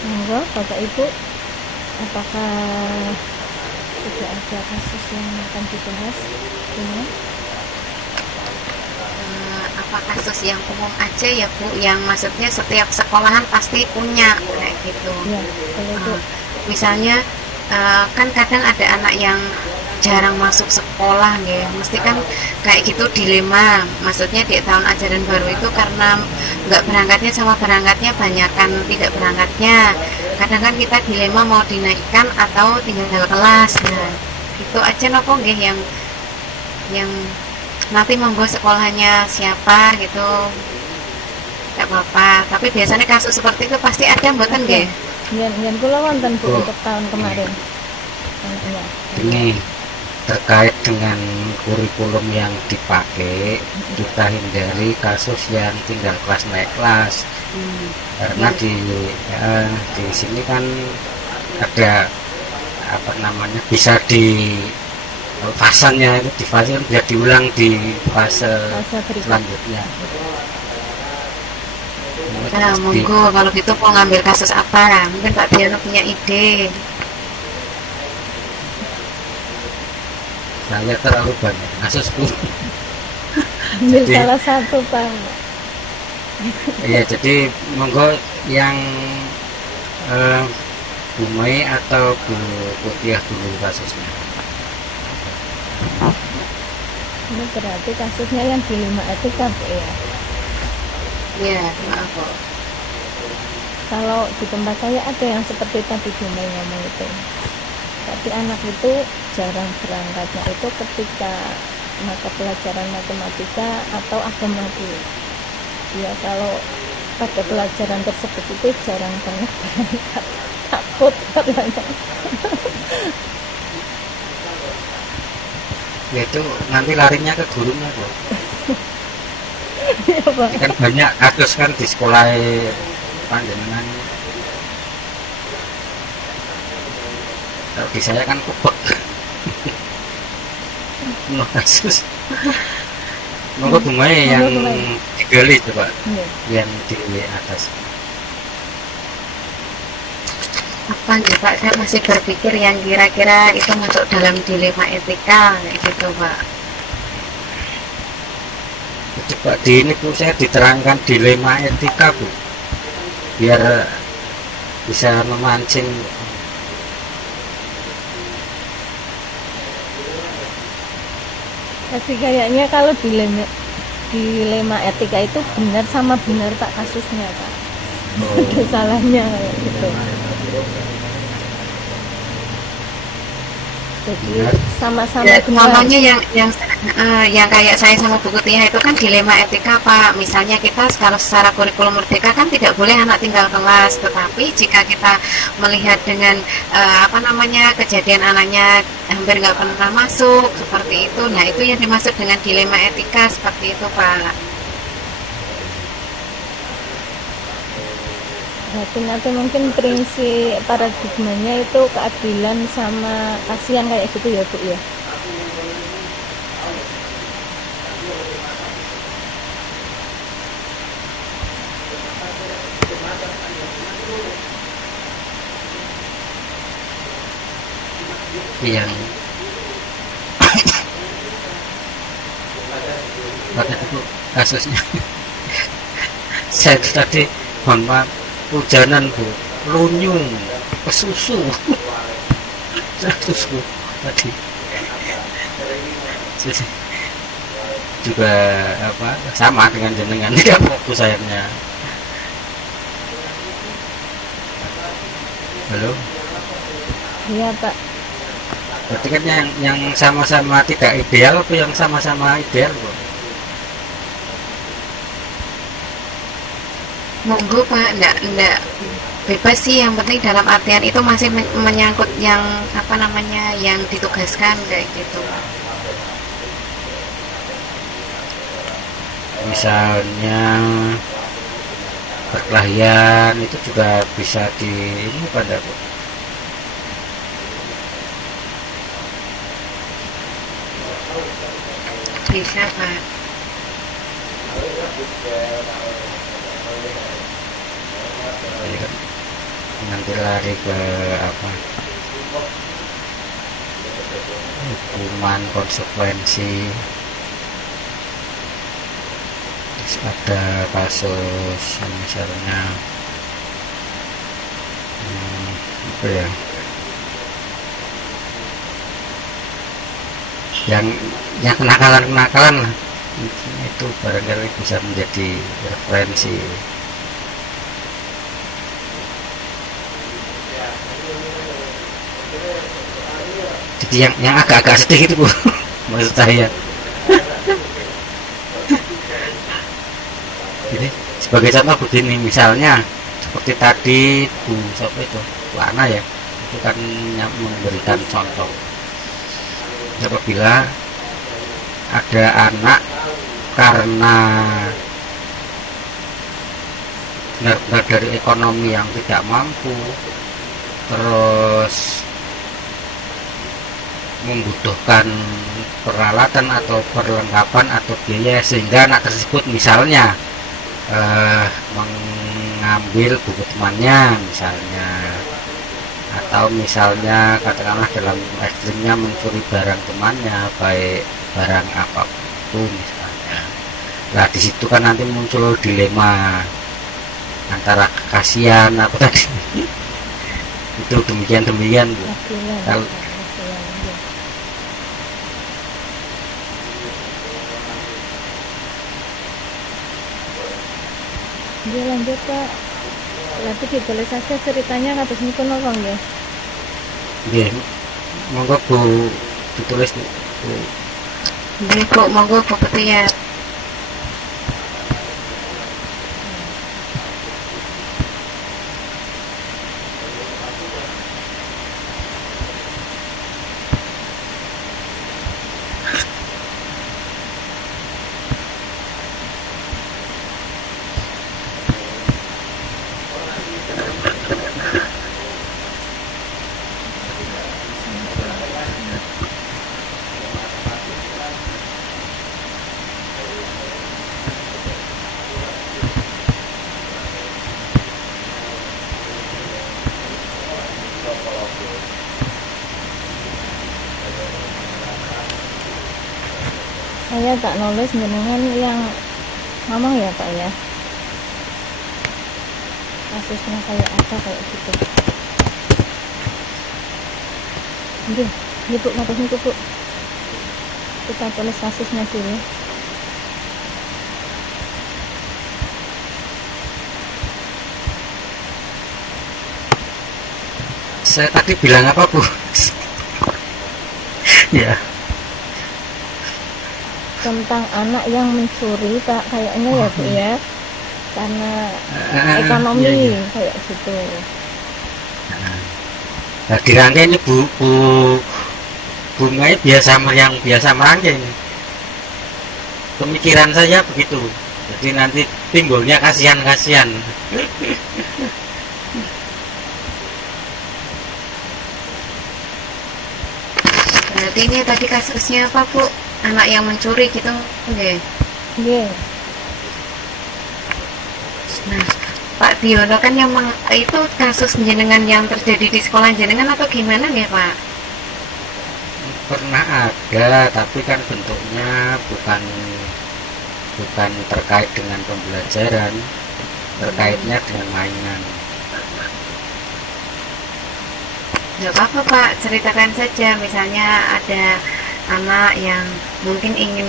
Monggo Bapak Ibu, apakah tidak ada kasus yang akan dibahas ini? Apa kasus yang umum aja ya Bu, yang maksudnya setiap sekolahan pasti punya kayak gitu. Ya, boleh Bu. Eh, Misalnya kan kadang ada anak yang jarang masuk sekolah nih, mesti kan kayak gitu dilema. Maksudnya di tahun ajaran baru itu karena nggak berangkatnya sama berangkatnya banyak kan tidak berangkatnya. Kadang kan kita dilema mau dinaikkan atau tinggal kelas. Nah, itu aja nopo nggih yang nanti monggo sekolahnya siapa gitu nggak apa-apa, tapi biasanya kasus seperti itu pasti ada mboten Ada. nggih? Yang kula wonten Bu Bu, untuk tahun kemarin. Iya. ini terkait dengan kurikulum yang dipakai, kita hindari kasus yang tinggal kelas naik kelas. Karena Iya. di sini kan ada apa namanya, bisa di fasenya itu di fase kan bisa diulang di fase Fase berikut. selanjutnya. Nah, Di, monggo kalau gitu mau ngambil kasus apa? Mungkin Pak Diano punya ide. saya terlalu banyak kasus Bu. Ambil Jadi salah satu Pak. ya, jadi monggo yang eh, Bu Mei atau Bu Putih dulu kasusnya. Ini berarti kasusnya yang dilema etika Bu ya. Iya, maaf Bu. Kalau di tempat saya ada yang seperti tadi Bu Mei ngomong itu. Tapi anak itu jarang berangkatnya itu ketika mata pelajaran matematika atau agama Bu. Ya kalau pada pelajaran tersebut itu jarang banget berangkat. Takut katanya. Yaitu nanti larinya ke gurunya Bu. Ya Pak. Kan banyak kasus kan di sekolah panjenengan. Kalau di saya kan kubek penuh kasus. Monggo Bu Mei yang Monggo, Bu Mei. digali coba, Iya. yang di atas. Apa nih Pak? Saya masih berpikir yang kira-kira itu masuk dalam dilema etika kayak gitu Pak. Coba di ini Bu, saya diterangkan dilema etika Bu, biar bisa memancing. Tapi kayaknya kalau dilema etika itu benar sama benar Pak kasusnya Pak. Ada salahnya kayak gitu. Jadi Benar. sama-sama Ya, benar. contohnya yang kayak saya sama Bu Kutia itu kan dilema etika Pak. Misalnya kita kalau secara kurikulum merdeka kan tidak boleh anak tinggal kelas, tetapi jika kita melihat dengan apa namanya kejadian anaknya hampir nggak pernah masuk seperti itu, nah itu yang dimaksud dengan dilema etika seperti itu Pak. Berarti nanti mungkin prinsip paradigmanya itu keadilan sama kasihan kayak gitu ya Bu ya. Yang pada itu kasusnya. Saya tadi mohon maaf, hujanan Bu, lunyung kesusu. Saya susu tadi. Jadi juga apa sama dengan jenengan, tidak fokus sayapnya. Halo, Iya Pak. berarti kan yang sama-sama tidak ideal atau yang sama-sama ideal Bu? Monggo Pak, enggak bebas sih, yang penting dalam artian itu masih menyangkut yang apa namanya yang ditugaskan kayak gitu. Misalnya perkelahian itu juga bisa di ini pada Bu. Bisa Pak. nanti lari ke apa, hukuman, konsekuensi. Terus ada kasus yang misalnya apa ya, yang kenakalan lah, itu barangkali bisa menjadi referensi. Jadi yang agak-agak sedih itu Bu, maksud saya. Jadi sebagai contoh begini, misalnya seperti tadi Bu siapa itu, Bu Ana ya, itu kan yang memberikan contoh apabila ada anak karena benar-benar dari ekonomi yang tidak mampu, terus membutuhkan peralatan atau perlengkapan atau biaya, sehingga anak tersebut misalnya mengambil buku temannya misalnya, atau misalnya katakanlah dalam ekstrimnya mencuri barang temannya, baik barang apapun misalnya. Nah di situ kan nanti muncul dilema antara kasihan apa tadi itu demikian Bu. Kalau dia lanjut Pak, nanti ditulis saja ceritanya kados niku napa nggih? nggih, monggo Bu ditulis Bu. Nggih Bu, monggo Bu Petia. Saya tak nulis jenengan yang ngomong ya Pak ya, kasusnya saya ada kayak gitu. Nggih, Bu, ngatus niku Bu, kita tulis kasusnya dulu. Saya tadi bilang apa Bu? Ya, Tentang anak yang mencuri Pak, kayaknya ya Bu ya, karena ekonomi iya. kayak gitu. Nah, dirangkai ini bunganya yang biasa merangkai ini. Pemikiran saya begitu. Jadi nanti timbulnya kasihan-kasihan. Berarti ini tadi kasusnya apa Bu? Anak yang mencuri gitu nggih? Nggih. Nah, Pak Diono kan yang itu kasus jenengan yang terjadi di sekolah jenengan atau gimana nggih Pak? Pernah ada, tapi kan bentuknya bukan terkait dengan pembelajaran, terkaitnya dengan mainan. Nggak apa-apa Pak, ceritakan saja. Misalnya ada anak yang mungkin ingin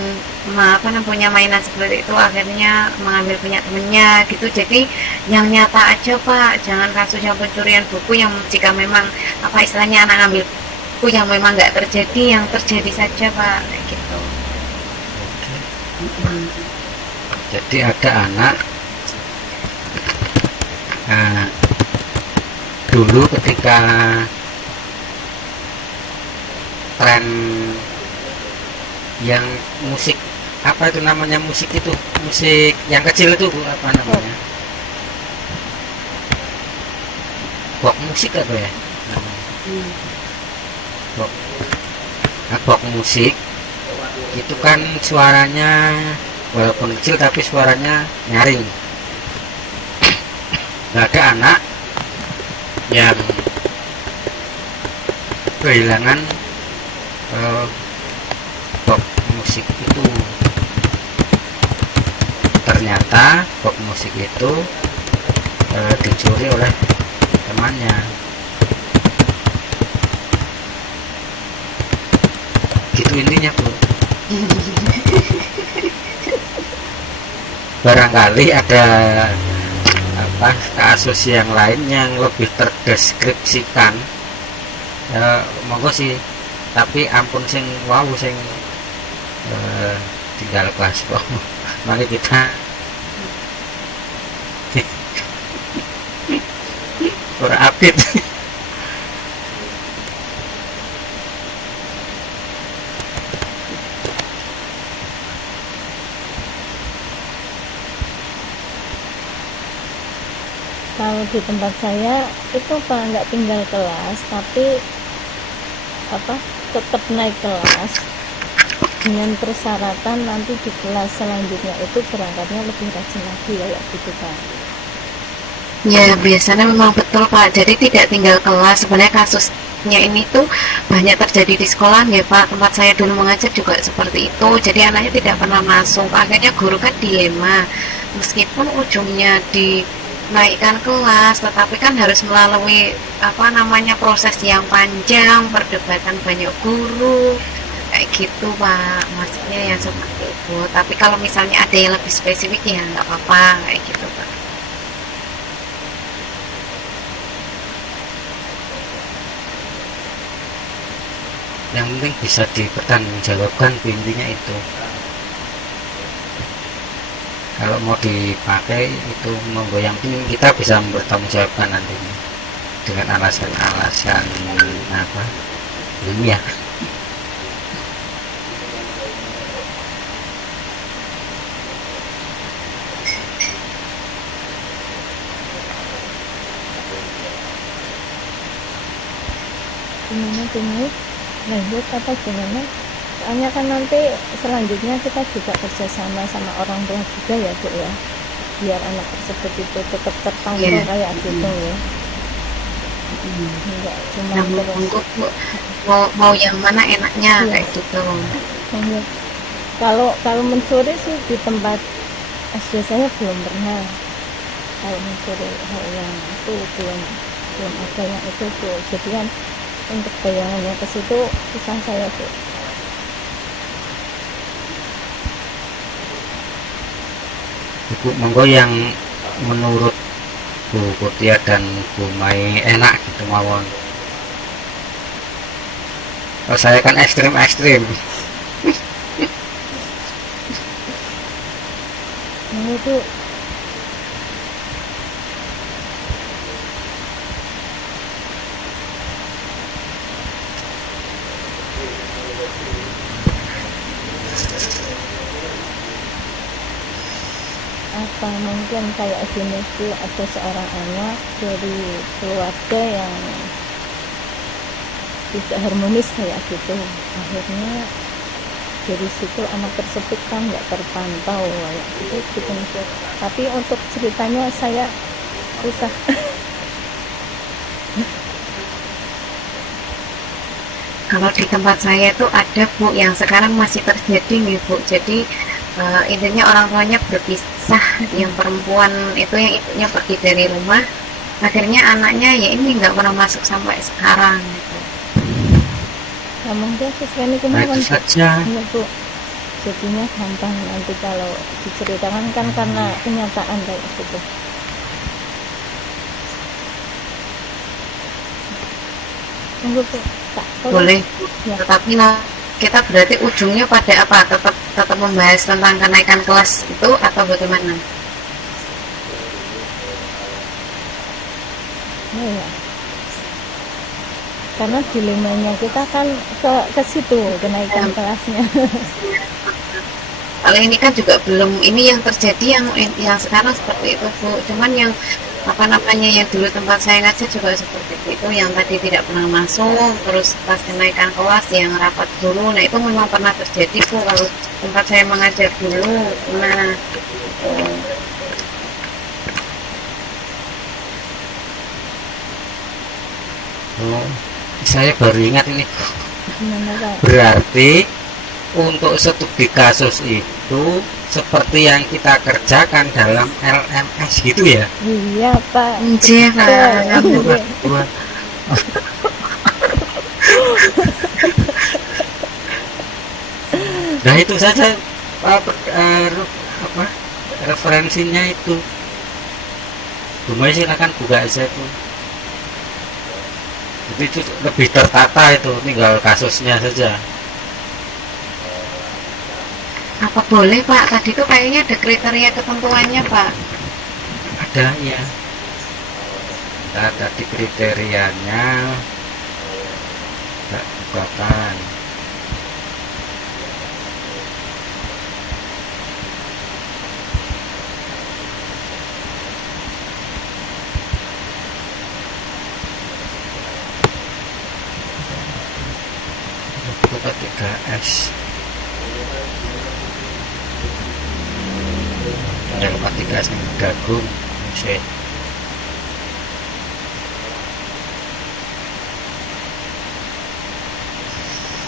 punya mainan seperti itu, akhirnya mengambil punya temennya gitu. Jadi yang nyata aja Pak, jangan kasus yang pencurian buku yang jika memang istilahnya anak ngambil buku yang memang nggak terjadi, yang terjadi saja Pak, kayak gitu. Jadi ada anak dulu ketika tren yang musik apa itu namanya, musik yang kecil itu apa namanya, box musik apa ya, box musik itu kan suaranya walaupun kecil tapi suaranya nyaring. Nggak ada anak yang kehilangan eh, box musik itu. Ternyata box musik itu dicuri oleh temannya. Gitu intinya, Bu. Barangkali ada kasus yang lain yang lebih terdeskripsikan, ya monggo sih, tapi ampun sing wow sing tinggal kelas kok. Mari kita kurang update. Kalau di tempat saya itu Pak nggak tinggal kelas, tapi tetap naik kelas dengan persyaratan nanti di kelas selanjutnya itu berangkatnya lebih rajin lagi kayak gitu Pak. Ya, biasanya memang betul Pak. Jadi tidak tinggal kelas. Sebenarnya kasusnya ini tuh banyak terjadi di sekolah ya Pak. Tempat saya dulu mengajar juga seperti itu. Jadi anaknya tidak pernah masuk. Akhirnya guru kan dilema. Meskipun ujungnya dinaikkan kelas, tetapi kan harus melalui proses yang panjang, perdebatan banyak guru. Kayak gitu Pak. Maksudnya yang seperti itu. Tapi kalau misalnya ada yang lebih spesifik ya nggak apa-apa kayak gitu Pak. Yang penting bisa dipertanggungjawabkan, intinya itu. Kalau mau dipakai itu monggo, yang penting kita bisa mempertanggungjawabkan nantinya dengan alasan-alasan ilmiah. Gimana Timur? Lanjut apa gimana? Soalnya kan nanti selanjutnya kita juga kerjasama sama orang tua juga ya Bu ya, biar anak tersebut itu tetap terpantau Iya. kayak gitu ya, enggak cuma Nah, terus. monggo Bu, mau yang mana enaknya Iya. kayak gitu. Iya. Kalau mencuri sih di tempat SD saya belum pernah. Kalau mencuri hal yang itu belum ada yang itu Bu. Jadi kan untuk bayangannya ke situ susah saya Bu. Ibu monggo yang menurut Bu Kutia dan Bu Mai enak gitu mawon. Kalau saya kan ekstrim. Nah itu apa mungkin kayak gini Bu, ada seorang anak dari keluarga yang tidak harmonis kayak gitu, akhirnya dari situ anak tersebut kan nggak terpantau kayak gitu gitu. Tapi untuk ceritanya saya susah. Kalau di tempat saya tuh ada Bu yang sekarang masih terjadi nih Bu. Jadi intinya orang tuanya berpisah, yang perempuan itu yang ibunya pergi dari rumah, akhirnya anaknya ya ini nggak pernah masuk sampai sekarang gitu. Nah mungkin sesuai ini Nah kemauan itu saja. ya Bu, jadinya gampang nanti kalau diceritakan kan karena kenyataan kayak gitu. Tunggu Bu, tak Boleh, ya. tetapi kita berarti ujungnya pada apa? Tetap membahas tentang kenaikan kelas itu atau bagaimana? Oh ya, karena dilemanya kita kan ke situ kenaikan kelasnya. Kalau ini kan juga belum, ini yang terjadi yang sekarang seperti itu Bu. Cuman yang yang dulu tempat saya ngajar juga seperti itu, yang tadi tidak pernah masuk, terus pas kenaikan kelas yang rapat dulu, nah itu memang pernah terjadi Bu kalau tempat saya mengajar dulu. Nah, Oh, saya baru ingat ini. Gimana Pak? Berarti untuk studi kasus itu seperti yang kita kerjakan dalam LMS gitu ya? Iya Pak. Iya, Pak. Betul. Wah, nah itu saja apa referensinya itu. Cuma silakan buka aja itu. Jadi itu lebih tertata, itu tinggal kasusnya saja. Apa boleh, Pak? Tadi tuh kayaknya ada kriteria ketentuannya, Pak. Ada ya. Nah, tadi kriterianya nggak bukakan. Buka 3S. Yang 3S ini gabung. Sih.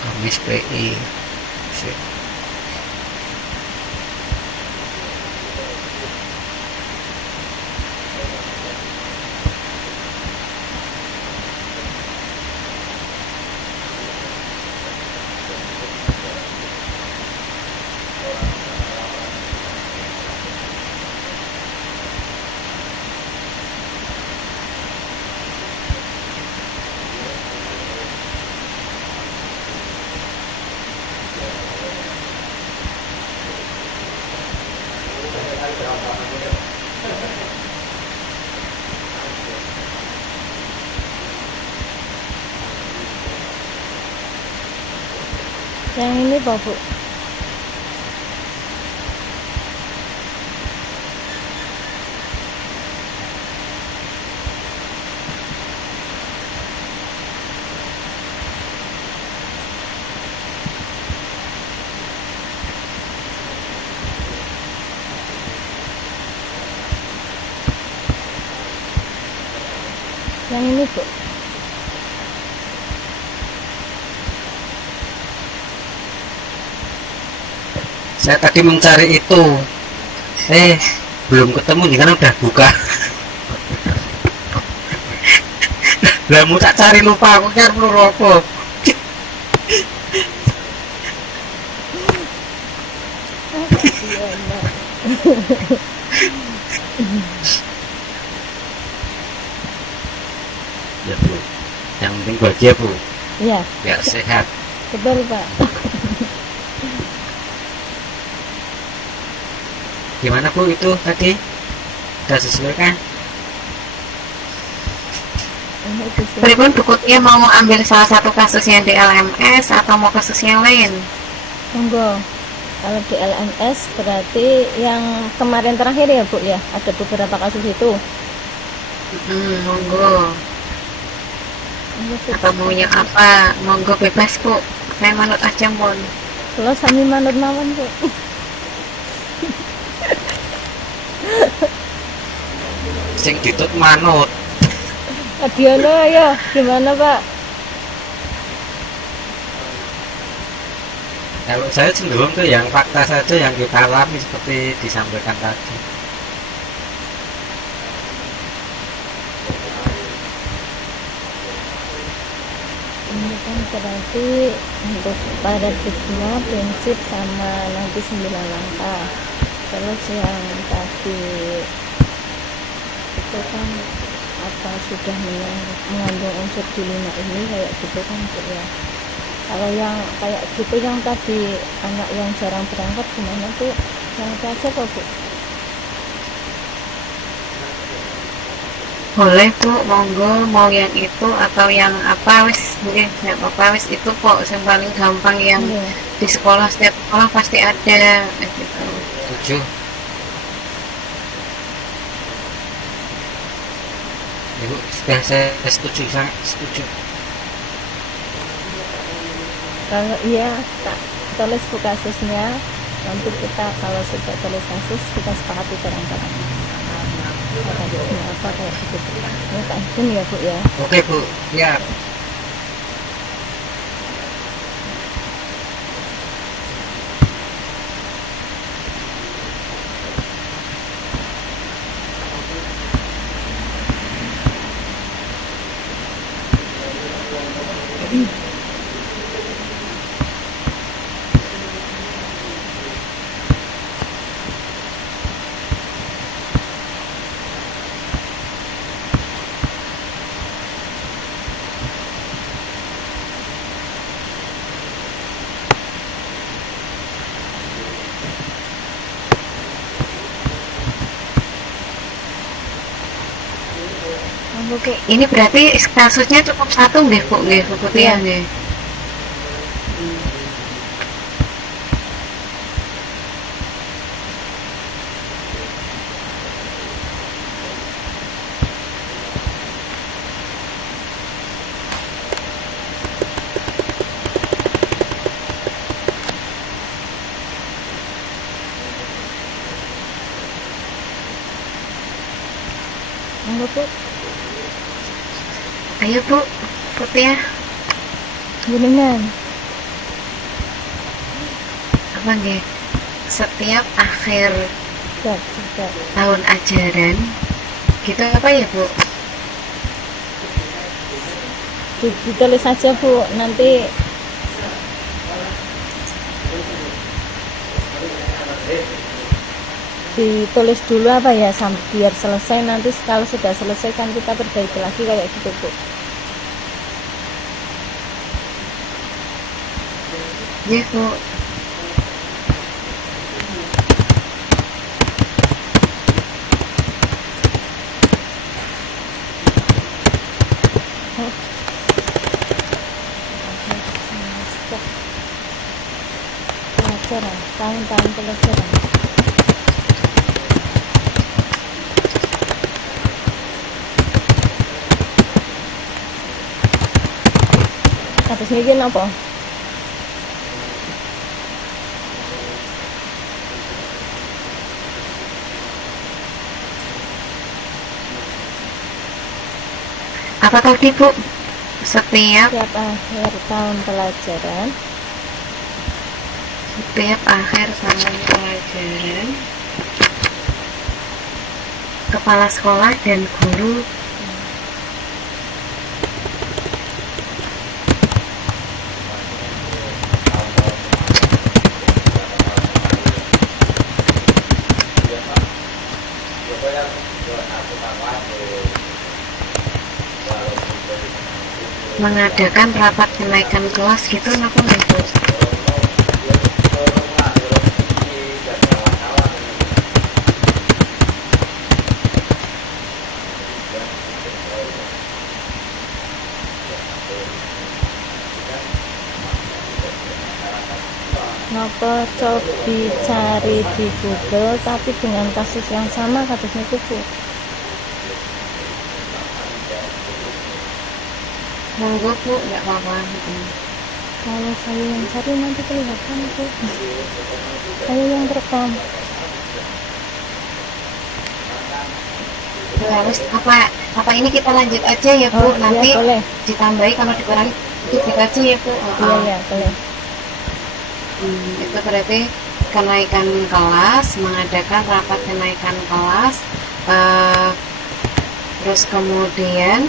Kamis PI. Sih. Yang ini Pak Bu. Yang ini Bu. Saya tadi mencari itu. Belum ketemu, ini kan udah buka. Lah mau tak cari lupa aku kan perlu apa. Iya Pak. Ya Bu. Yang penting bahagia Bu. Iya, Biar sehat. betul Pak. Gimana Bu itu tadi? Sudah sesuai kan? Ini itu sih. Pripun bukunya mau ambil salah satu kasus yang di LMS atau mau kasus yang lain? Monggo. Kalau di LMS berarti yang kemarin terakhir ya Bu ya, ada beberapa kasus itu. Monggo. Monggo, Bu. Atau mau yang apa? Monggo bebas, Bu. Saya manut aja, Mon. Kalau sami manut mawon Bu. Sing ditut manut. Adiono ya, gimana Pak? Kalau saya cenderung tuh yang fakta saja yang kita alami seperti disampaikan tadi. Ini kan berarti untuk paradigma, prinsip sama nanti 9 langkah. Terus yang tadi itu kan apa sudah mengandung unsur dilema ini kayak gitu kan Bu ya. Kalau yang kayak gitu yang tadi anak yang jarang berangkat gimana tuh, yang itu aja kok Bu? Boleh, Bu. Monggo mau yang itu atau yang apa wis nggih, enggak apa-apa wis itu kok yang paling gampang yang Iya. di sekolah setiap sekolah pasti ada gitu. Setuju. Ibu, sudah saya setuju, sangat setuju. Kalau iya tak tulis Bu kasusnya, nanti kita kalau sudah tulis kasus kita sepakati bareng-bareng. Apa apa kayak gitu. Ini tak hitung ya Bu ya. Oke Bu, ya. Oke, ini berarti kasusnya cukup satu nggih Bu, nggih Bu Putih Iya. nggih. Monggo Bu. Ayo Bu Putih ya, Jenengan. apa nggih? Setiap akhir Sudah. tahun ajaran gitu apa ya Bu? Ditulis saja Bu, nanti ditulis dulu apa ya biar selesai, nanti kalau sudah selesai kan kita perbaiki lagi kayak gitu Bu. Ya Bu. Pelajaran, tahun-tahun pelajaran. Kados niki napa? Apa tadi Bu? Setiap Setiap akhir tahun pelajaran akhir tahun pelajaran kepala sekolah dan guru mengadakan rapat kenaikan kelas gitu, kenapa nggak Bu? napa coba dicari di Google tapi dengan kasus yang sama kados niku Bu. Monggo Bu, nggak apa-apa. Kalau saya yang cari nanti kelihatan Bu. Saya yang rekam. Ya wis, apa ini kita lanjut aja ya Bu, nanti iya, boleh. ditambahi kalau dikurangi dikit aja ya Bu. Iya, boleh. Itu berarti kenaikan kelas, mengadakan rapat kenaikan kelas, terus kemudian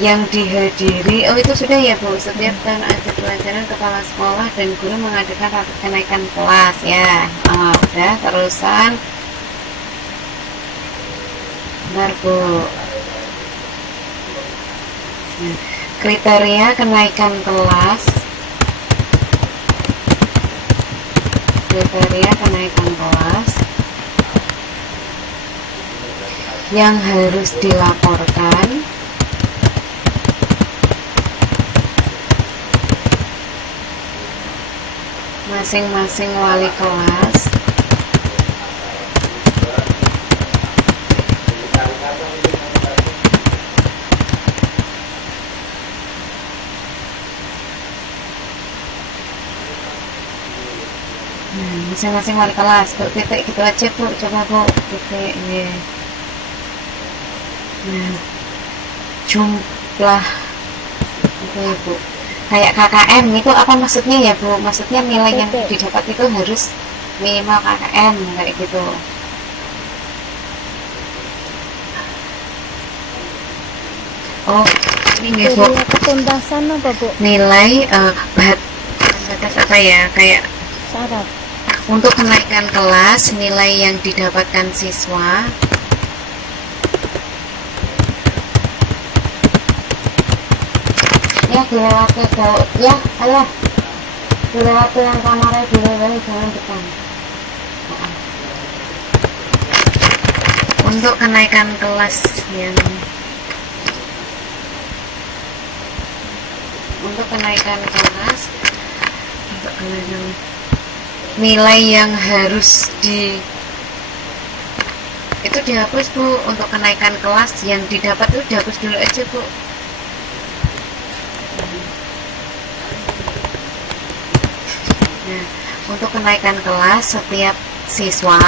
yang dihadiri, oh itu sudah ya Bu, setiap tahun akhir pelajaran kepala sekolah dan guru mengadakan rapat kenaikan kelas ya. Udah, terusan bentar Bu. Kriteria kenaikan kelas, yang harus dilaporkan masing-masing wali kelas masing-masing wali kelas bertitik gitu aja Bu, coba Bu, titik ini Nah, jumlah apa ya Bu? Kayak KKM itu apa maksudnya ya Bu? Maksudnya nilai yang KTP. didapat itu harus minimal KKM kayak gitu. Oh, ini nih Bu, Kriteria ketuntasan apa Bu? nilai batas apa ya? Kayak Syarat. untuk kenaikan kelas nilai yang didapatkan siswa ya dilewati ya ayah dilewati yang kamarnya dilewati jangan depan. Untuk kenaikan kelas yang untuk kenaikan kelas untuk kenaikan nilai yang harus itu dihapus Bu. Untuk kenaikan kelas yang didapat itu dihapus dulu aja Bu. Nah, untuk kenaikan kelas setiap siswa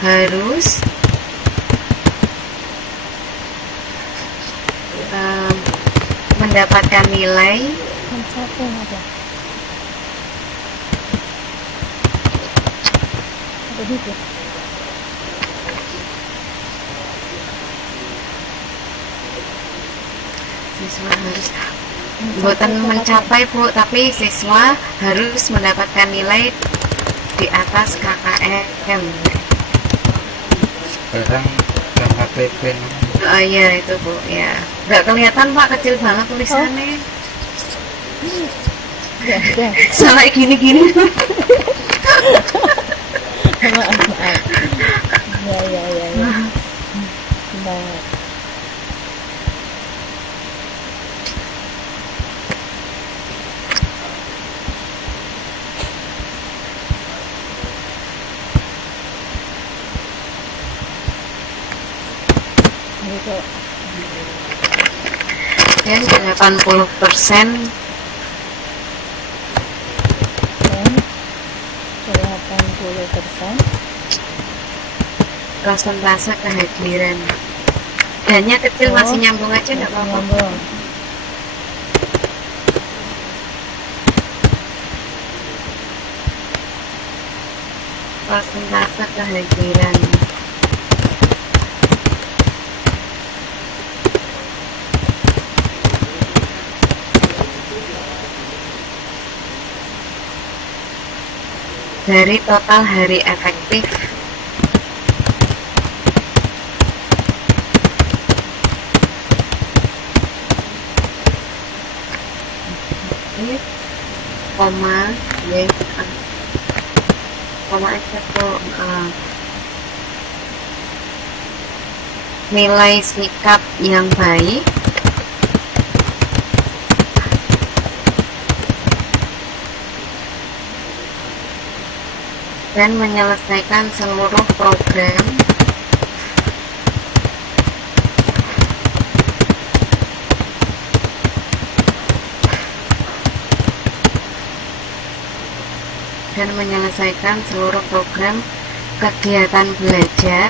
harus mendapatkan nilai Mencapai apa? Apa gitu? siswa harus bukan mencapai Bu, tapi siswa harus mendapatkan nilai di atas KKM. Sekarang KKP Oh iya itu Bu ya. Nggak kelihatan Pak, kecil banget tulisannya. Ya, ya. Sampai gini-gini. Maaf, maaf. Ya. Nah, gitu. Dan 80% Dan 80% persentase kehadiran. Dannya kecil masih nyambung aja nggak apa-apa. nyambung. Persentase kehadiran. Dari total hari efektif koma ya koma aja tuh nilai sikap yang baik dan menyelesaikan seluruh program kegiatan belajar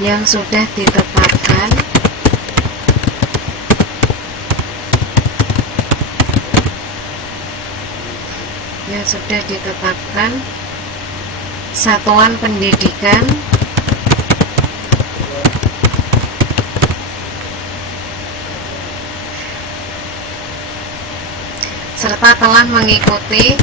yang sudah ditetapkan satuan pendidikan serta telah mengikuti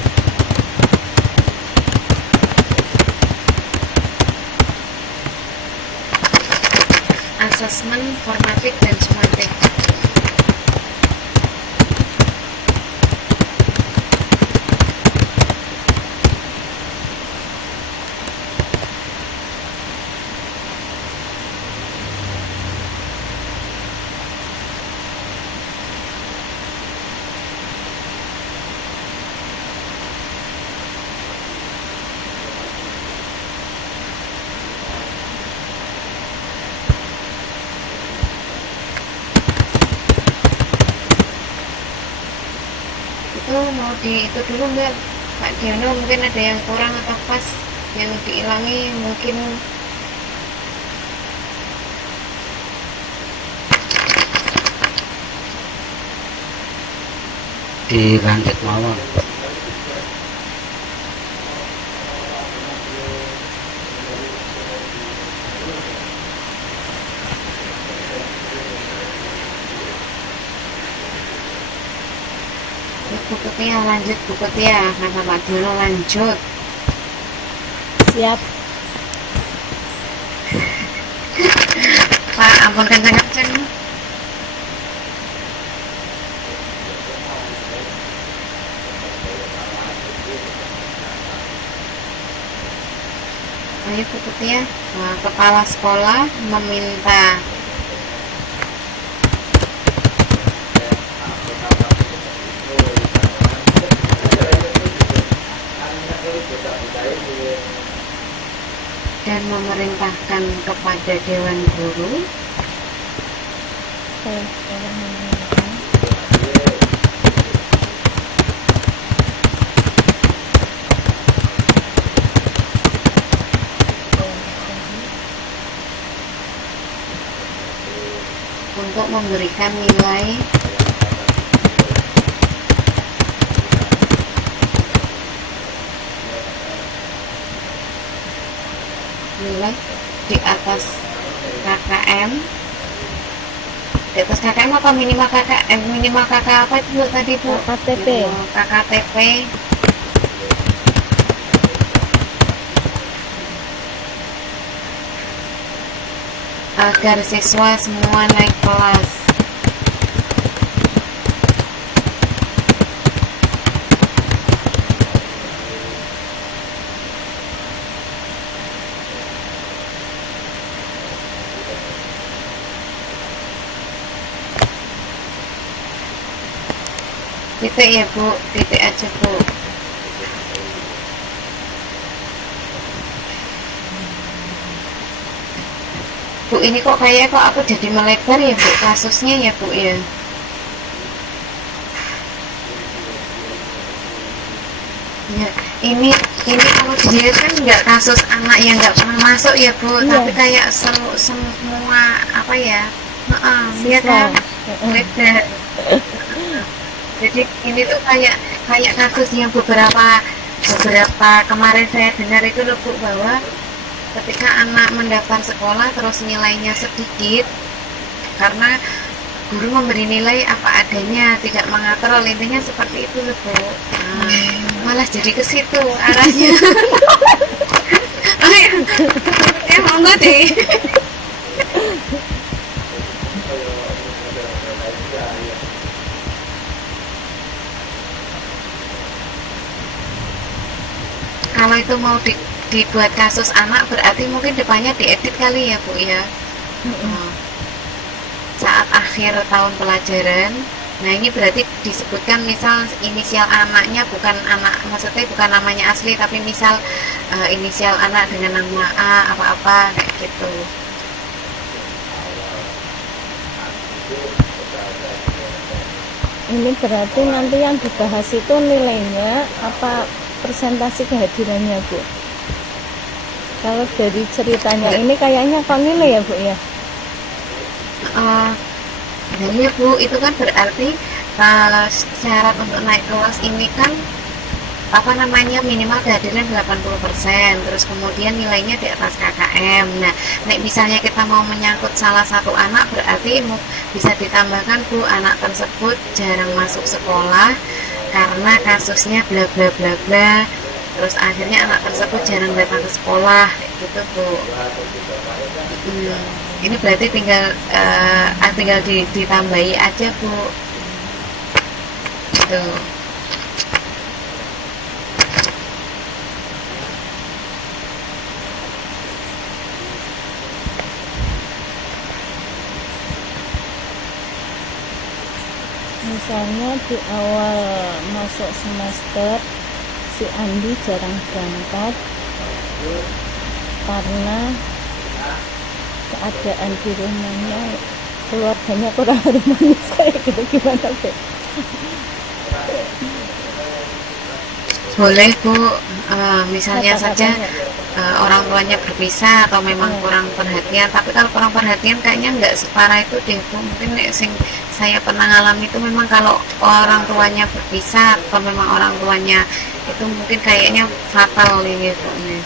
asesmen formatif dan sumatif. itu mau di itu dulu nggak Pak Diono, mungkin ada yang kurang atau pas yang diilangi mungkin. dilanjut mawon. Bu Ketia lanjut, Bu Ketia kata Pak Diono lanjut. Siap. Pak ampun kenceng-kenceng. Ayo Bu Ketia. Kepala sekolah meminta dan memerintahkan kepada Dewan Guru Saya sekarang mengingatkan. untuk memberikan nilai di atas KKM, di atas KKM apa minimal KKM, minimal KK apa itu Bu tadi Bu? KKTP. KKTP agar siswa semua naik kelas. Titik ya Bu, titik aja Bu. Bu ini kok kayak kok aku jadi melebar ya Bu kasusnya ya Bu ya. Ya, ini kalau dilihat kan nggak kasus anak yang nggak pernah masuk ya Bu, Iya. tapi kayak semua apa ya, dia kan melebar. Jadi ini tuh kayak kasus yang beberapa kemarin saya dengar itu loh Bu, bahwa ketika anak mendaftar sekolah terus nilainya sedikit karena guru memberi nilai apa adanya, tidak mengatur, intinya seperti itu loh Bu. Malah jadi ke situ arahnya. Ya monggo deh. Kalau itu mau dibuat kasus anak berarti mungkin depannya diedit kali ya Bu ya. Saat akhir tahun pelajaran, nah ini berarti disebutkan misal inisial anaknya bukan anak, maksudnya bukan namanya asli tapi misal inisial anak dengan nama A apa-apa kayak gitu. Ini berarti nanti yang dibahas itu nilainya apa persentase kehadirannya Bu? Kalau dari ceritanya ini kayaknya kok nilai ya Bu ya? Dan ya Bu, itu kan berarti syarat untuk naik kelas ini kan apa namanya minimal kehadiran 80%, terus kemudian nilainya di atas KKM. Nah, misalnya kita mau menyangkut salah satu anak berarti bisa ditambahkan Bu, anak tersebut jarang masuk sekolah karena kasusnya bla bla bla bla. Terus akhirnya anak tersebut jarang datang ke sekolah gitu Bu. Ini berarti tinggal ditambahi aja Bu. Gitu. Misalnya di awal masuk semester si Andi jarang berangkat karena keadaan di rumahnya, keluarganya kurang harmonis kayak gitu, gimana Bu? boleh Bu, misalnya saja kata-katanya. orang tuanya berpisah atau memang Hmm. kurang perhatian, tapi kalau kurang perhatian kayaknya nggak separah itu deh Bu. Mungkin sing saya pernah ngalami itu memang kalau orang tuanya berpisah atau memang orang tuanya itu mungkin kayaknya fatal ini Bu nih.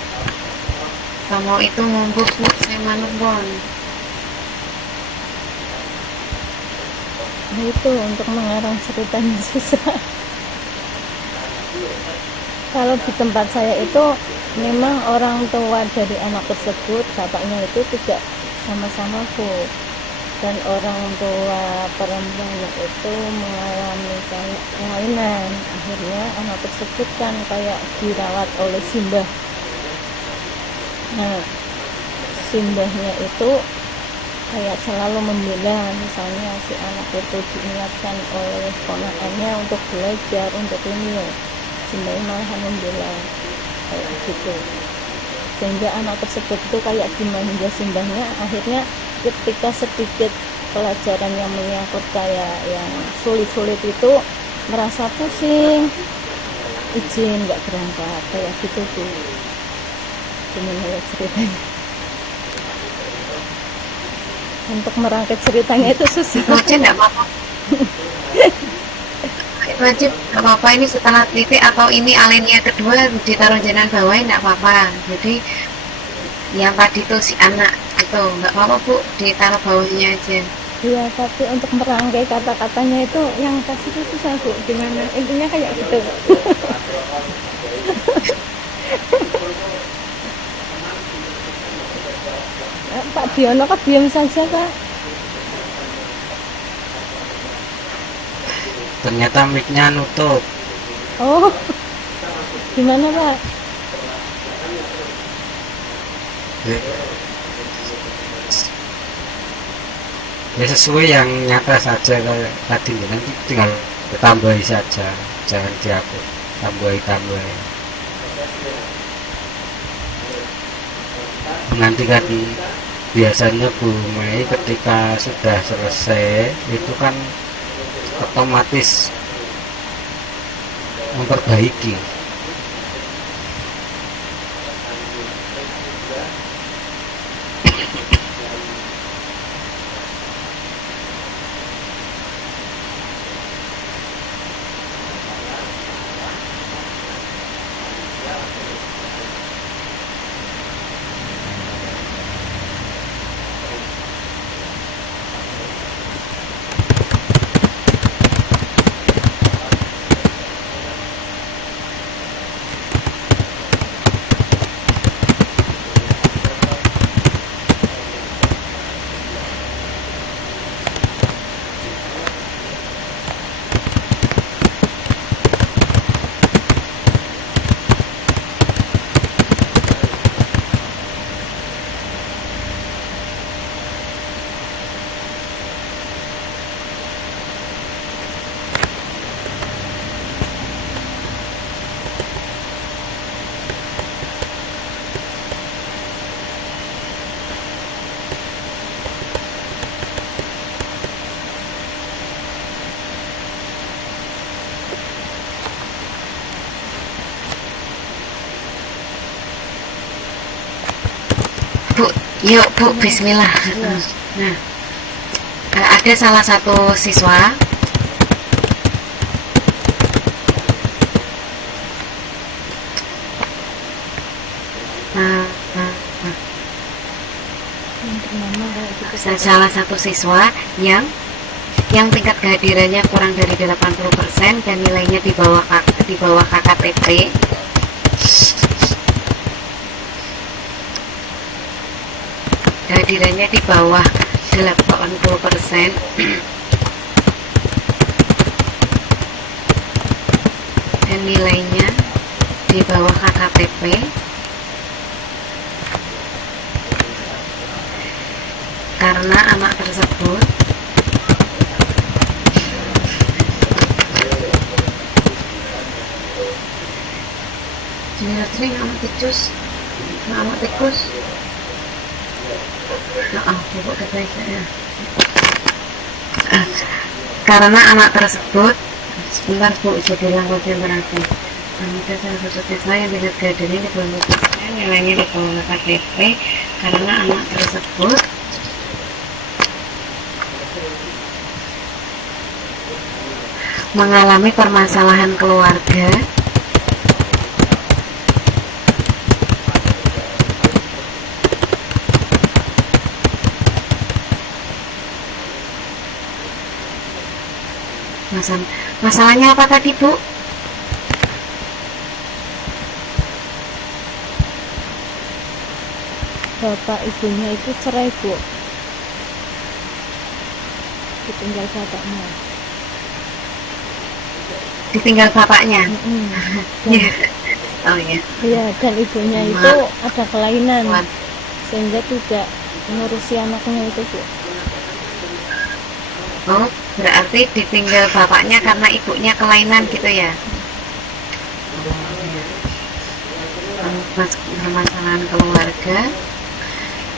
Kamu itu ngumpul Bu, saya manut Bon. Nah, itu untuk mengarang ceritanya susah. Kalau di tempat saya itu memang orang tua dari anak tersebut, bapaknya itu tidak sama-sama Bu, dan orang tua perempuannya itu mengalami kayak kelainan. Akhirnya anak tersebut kan kayak dirawat oleh simbah. Nah, simbahnya itu kayak selalu membela, misalnya si anak itu diingatkan oleh ponakannya untuk belajar, untuk ini, simbahnya malahan membela kayak gitu, sehingga anak tersebut itu kayak dimanja simbahnya. Akhirnya ketika sedikit pelajaran yang menyangkut kayak yang sulit-sulit itu merasa pusing, izin nggak berangkat kayak gitu tuh. Gimana ya ceritanya, untuk merangkai ceritanya itu susah. Itu aja nggak apa-apa. Itu aja nggak apa-apa, ini setelah titik atau ini alinea kedua ditaruh jalan bawah nggak apa-apa. Jadi yang tadi tuh si anak itu nggak apa-apa Bu, ditaruh bawahnya aja. Iya, tapi untuk merangkai kata-katanya itu yang pasti itu susah Bu. Gimana intinya kayak gitu. Pak Diono kok diam saja Pak? Ternyata mic-nya nutup. Oh, gimana Pak? Ya sesuai yang nyata saja kayak tadi, nanti tinggal tambahi saja, jangan dihapus, tambahi. Nanti kan biasanya Bu Mei ketika sudah selesai itu kan otomatis memperbaiki. Bu, yuk Bu, bismillah. Iya. Nah, ada salah satu siswa nah, Yang bernama kayak gitu. salah satu siswa yang tingkat kehadirannya kurang dari 80% dan nilainya di bawah KKTP. Kehadirannya di bawah 80% dan nilainya di bawah KKTP. Karena anak tersebut sering amat tikus, bubuk kebaikannya. Karena anak tersebut, sebentar Bu, jadi langkah berarti. Ada salah satu siswa yang tingkat gradernya di bawah 100%, nilainya di bawah KTP karena anak tersebut mengalami permasalahan keluarga. Masalahnya apa tadi, Bu? Bapak ibunya itu cerai, Bu, ditinggal bapaknya. Ditinggal bapaknya. Mm-mm. Iya. Oh iya. Iya, dan ibunya Mak. itu ada kelainan Kuat. sehingga tidak ngurusi anaknya itu, Bu. Oh, berarti ditinggal bapaknya karena ibunya kelainan gitu ya? Permasalahan keluarga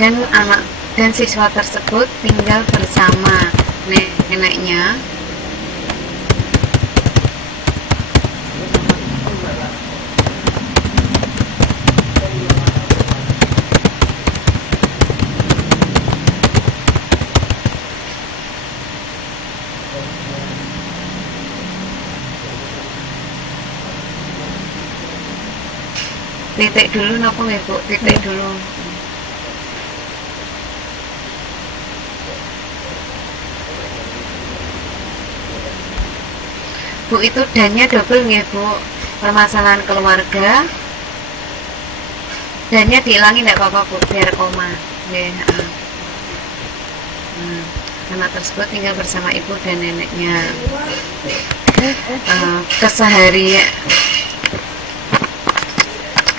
dan anak dan siswa tersebut tinggal bersama neneknya. Titik dulu nopo nggih, Bu? Titik dulu. Bu, itu dannya double nggih, Bu? Permasalahan keluarga. Dannya dihilangi enggak apa-apa, Bu, biar koma. Nggih, heeh. Anak tersebut tinggal bersama ibu dan neneknya.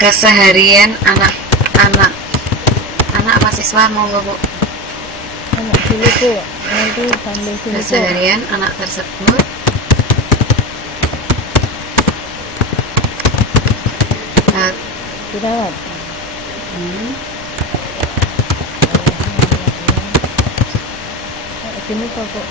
Keseharian anak mahasiswa mau nggak, Bu? Anak dulu, Bu, nanti sambil sini, Bu. Keseharian anak tersebut Dirawat. Sini kok, Bu.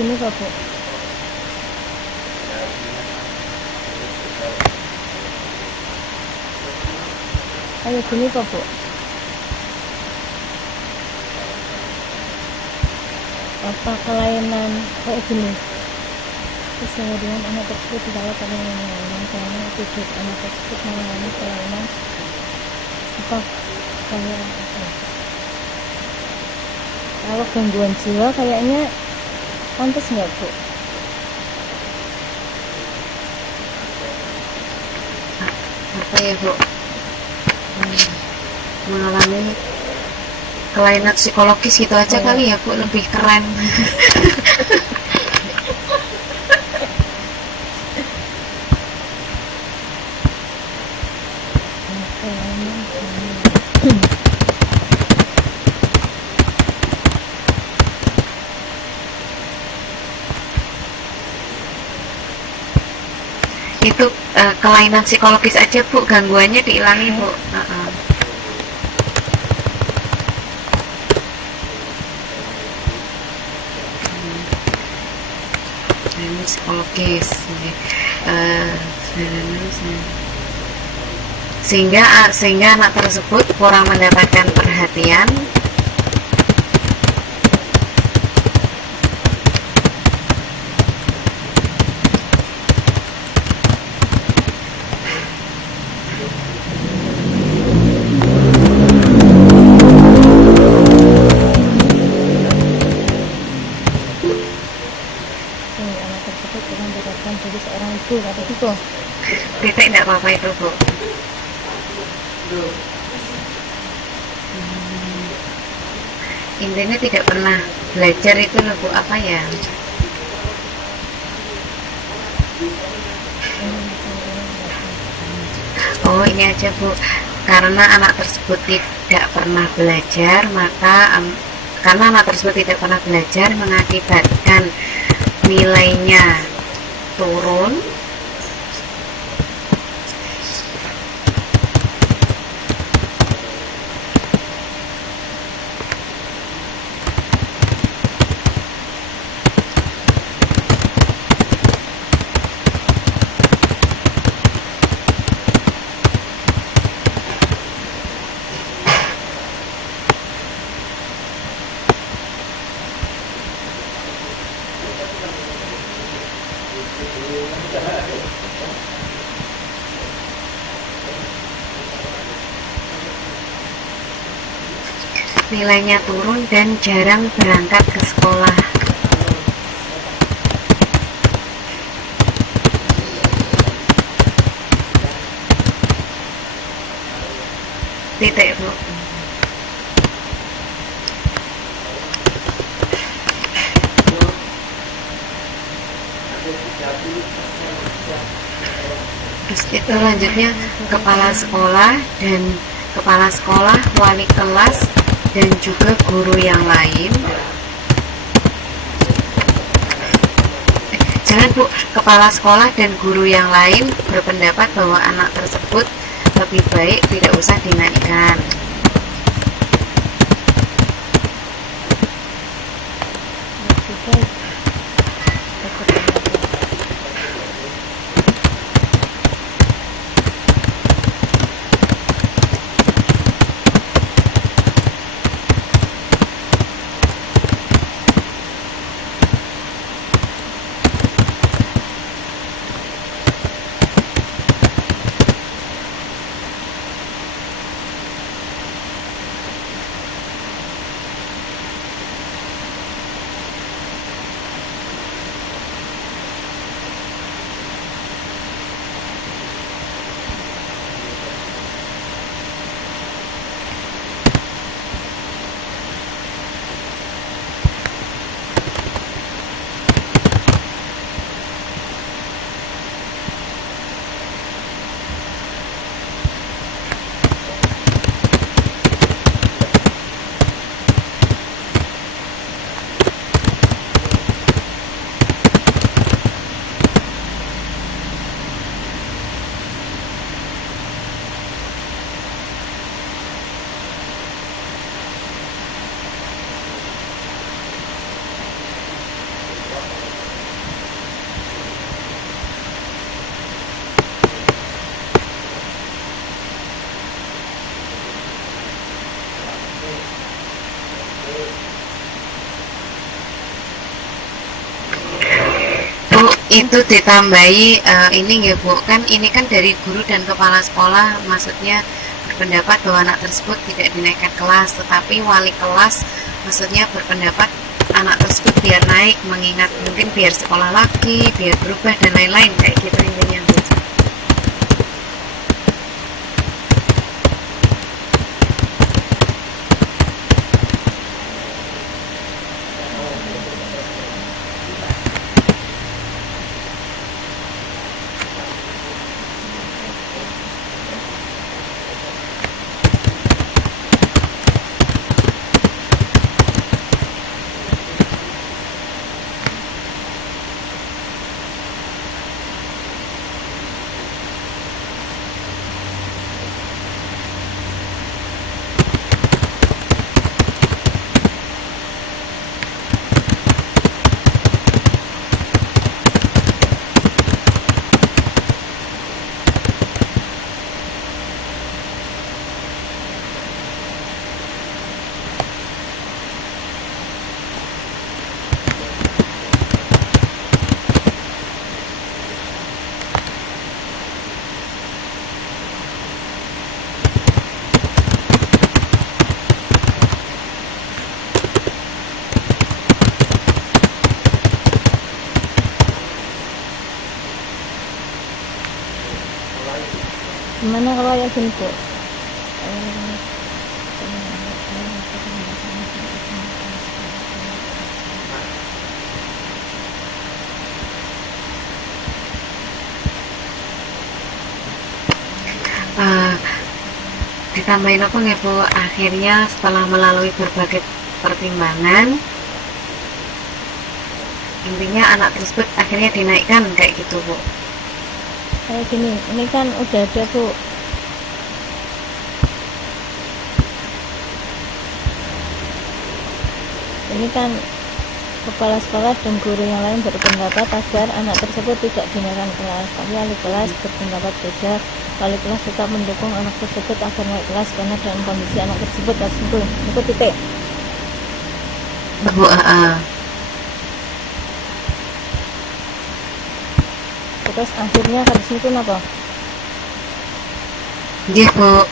Sini kok, Bu. Ayo sini kok, Bu. Apa kelainan kayak gini? Keseharian anak tersebut dirawat oleh neneknya karena tidur anak tersebut mengalami kelainan apa kayak apa? Kalau gangguan jiwa kayaknya pantas nggak, Bu? Apa ya, Bu? Mengalami kelainan psikologis gitu aja kali ya, Bu, lebih keren. Itu kelainan psikologis aja, Bu, gangguannya dihilangi, Bu. Psikologis, sehingga anak tersebut kurang mendapatkan perhatian. Anak tersebut kurang mendapatkan dari seorang ibu, kata gitu. Titik enggak apa-apa itu, Bu. Intinya tidak pernah belajar itu loh, Bu, apa ya? Oh, ini aja, Bu. Karena anak tersebut tidak pernah belajar, maka karena anak tersebut tidak pernah belajar mengakibatkan nilainya turun. Nilainya turun dan jarang berangkat ke sekolah. Titik, Bu. Terus itu lanjutnya kepala sekolah, wali kelas, dan juga guru yang lain. Jangan, Bu, kepala sekolah dan guru yang lain berpendapat bahwa anak tersebut lebih baik tidak usah dinaikkan. Lebih baik berpendapat. Bu, itu ditambahi ini nggih, Bu, kan ini kan dari guru dan kepala sekolah, maksudnya berpendapat bahwa anak tersebut tidak dinaikkan kelas, tetapi wali kelas maksudnya berpendapat anak tersebut biar naik, mengingat mungkin biar sekolah lagi, biar berubah dan lain-lain, kayak gitu intinya, Bu. Gimana kalau yakin, Bu? Ditambahin apa nggak, Bu? Akhirnya setelah melalui berbagai pertimbangan, intinya anak tersebut akhirnya dinaikkan kayak gitu Bu. Kayak gini, ini kan udah ada Bu. Ini kan kepala sekolah dan guru yang lain berpendapat agar anak tersebut tidak dinaikkan kelas, tapi wali kelas berpendapat beda. Wali kelas tetap mendukung anak tersebut agar naik kelas karena dalam kondisi anak tersebut harus sembuh. Itu titik. Bu, Terus akhirnya harus itu apa? nggih Bu.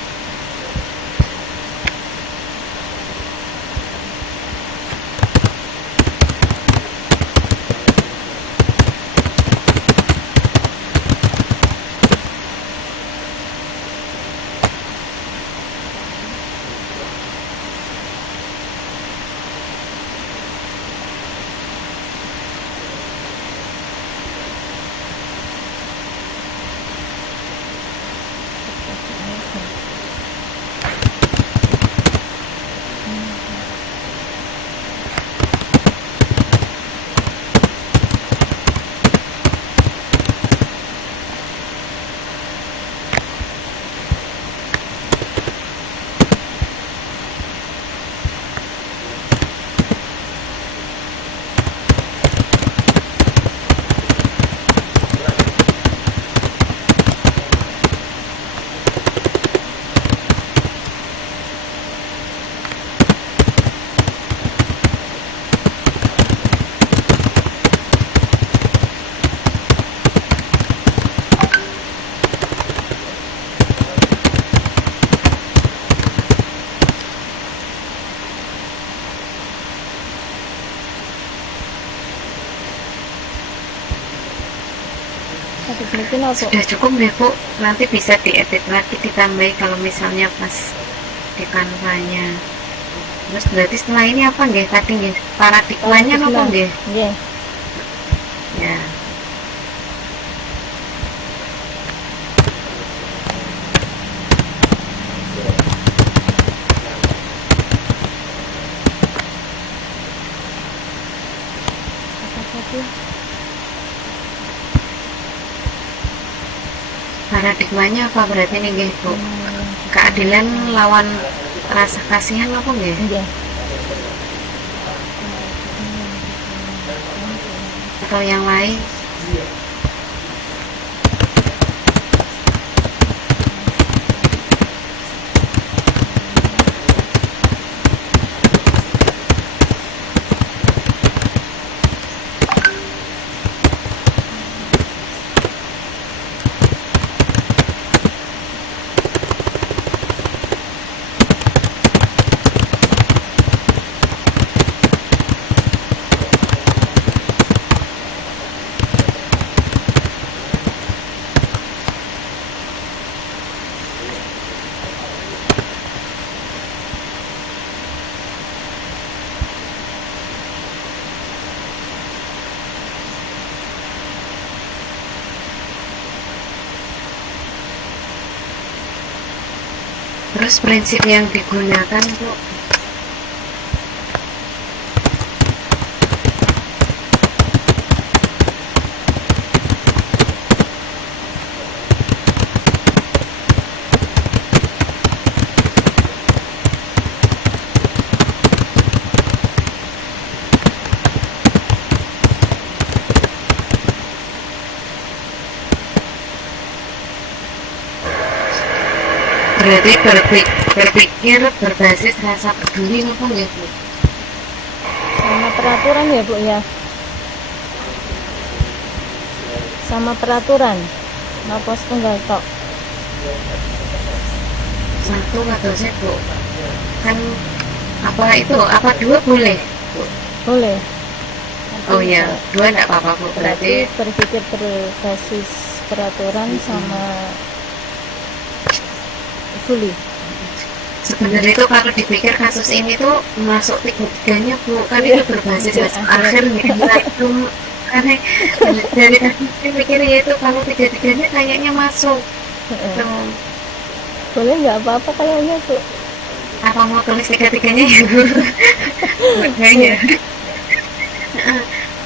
Habis bikin apa? Sudah cukup deh Bu, nanti bisa diedit lagi ditambahi kalau misalnya pas di kanvanya. Terus berarti setelah ini apa nggih tadi nggih? Paradigmanya apa nggih? Nggih. Ya. Apa tadi? Paradigmanya apa berarti nih nggih Bu? Keadilan lawan rasa kasihan apa nggih? Nggih. Atau yang lain? Terus prinsip yang digunakan Bu? Berarti berpikir berbasis rasa peduli apa nggih Bu? Sama peraturan ya Bu ya. Sama peraturan. Napa setunggal tok? Satu atau sih Bu? Kan apa itu? Apa dua boleh? Boleh. Oh ya, dua enggak apa-apa Bu. Berarti Berarti berpikir berbasis peraturan sama fully. sebenarnya itu kalau dipikir kasus ini tuh masuk tiga-tiganya Bu, kan itu berbasis Iya, hasil akhir itu karena dari tadi pikir ya itu kalau tiga-tiganya kayaknya masuk. Heeh. Tuh. Boleh nggak apa-apa kayaknya Bu. Apa mau tulis tiga-tiganya ya Bu? Kayaknya.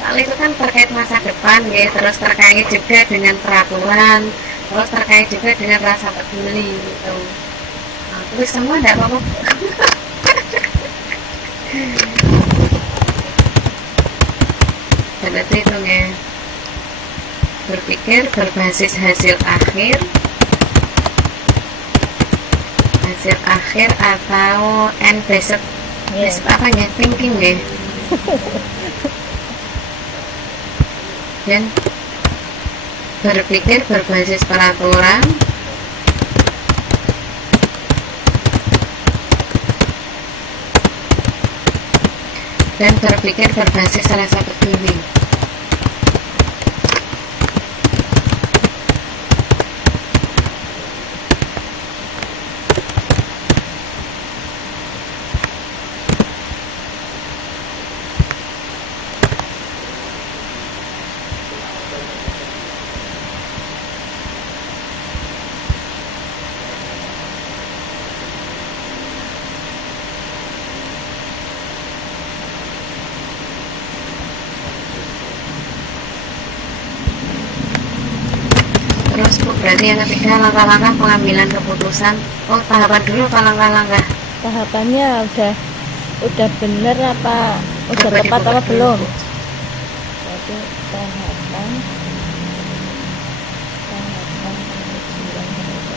Soalnya itu kan terkait masa depan ya, terus terkait juga dengan peraturan, terus terkait juga dengan rasa peduli gitu. Nah, tulis semua enggak apa-apa. Berarti itu ya, berpikir berbasis hasil akhir atau end based Yes. apa ya, thinking ya. Dan berpikir berbasis peraturan dan berpikir berbasis rasa peduli. Terus Bu, berarti yang ketiga langkah-langkah pengambilan keputusan. Oh, tahapan dulu apa langkah-langkah? Tahapannya udah bener apa udah Coba tepat dibuka apa dulu, belum? Bu. Jadi tahapan pengujian terhadap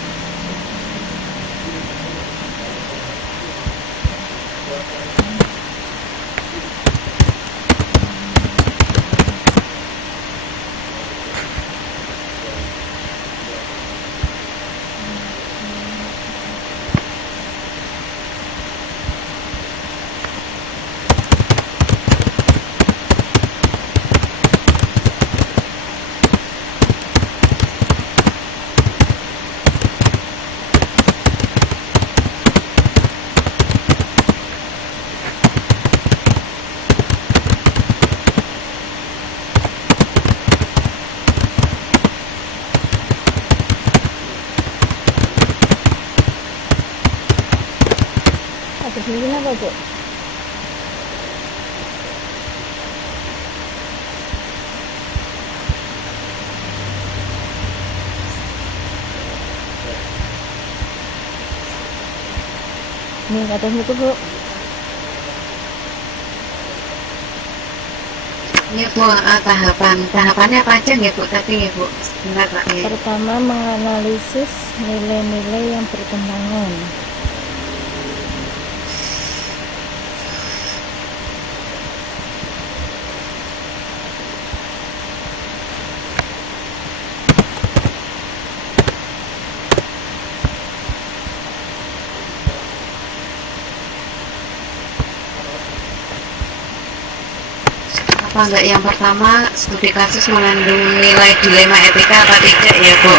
habis ini apa Bu? Ini katanya itu Bu. Iya Bu, tahapannya apa aja ya Bu? Tadi ya Bu, sebentar Pak ya. Pertama, menganalisis nilai-nilai yang bertentangan. Apa enggak yang pertama, studi kasus mengandung nilai dilema etika apa tidak ya Bu?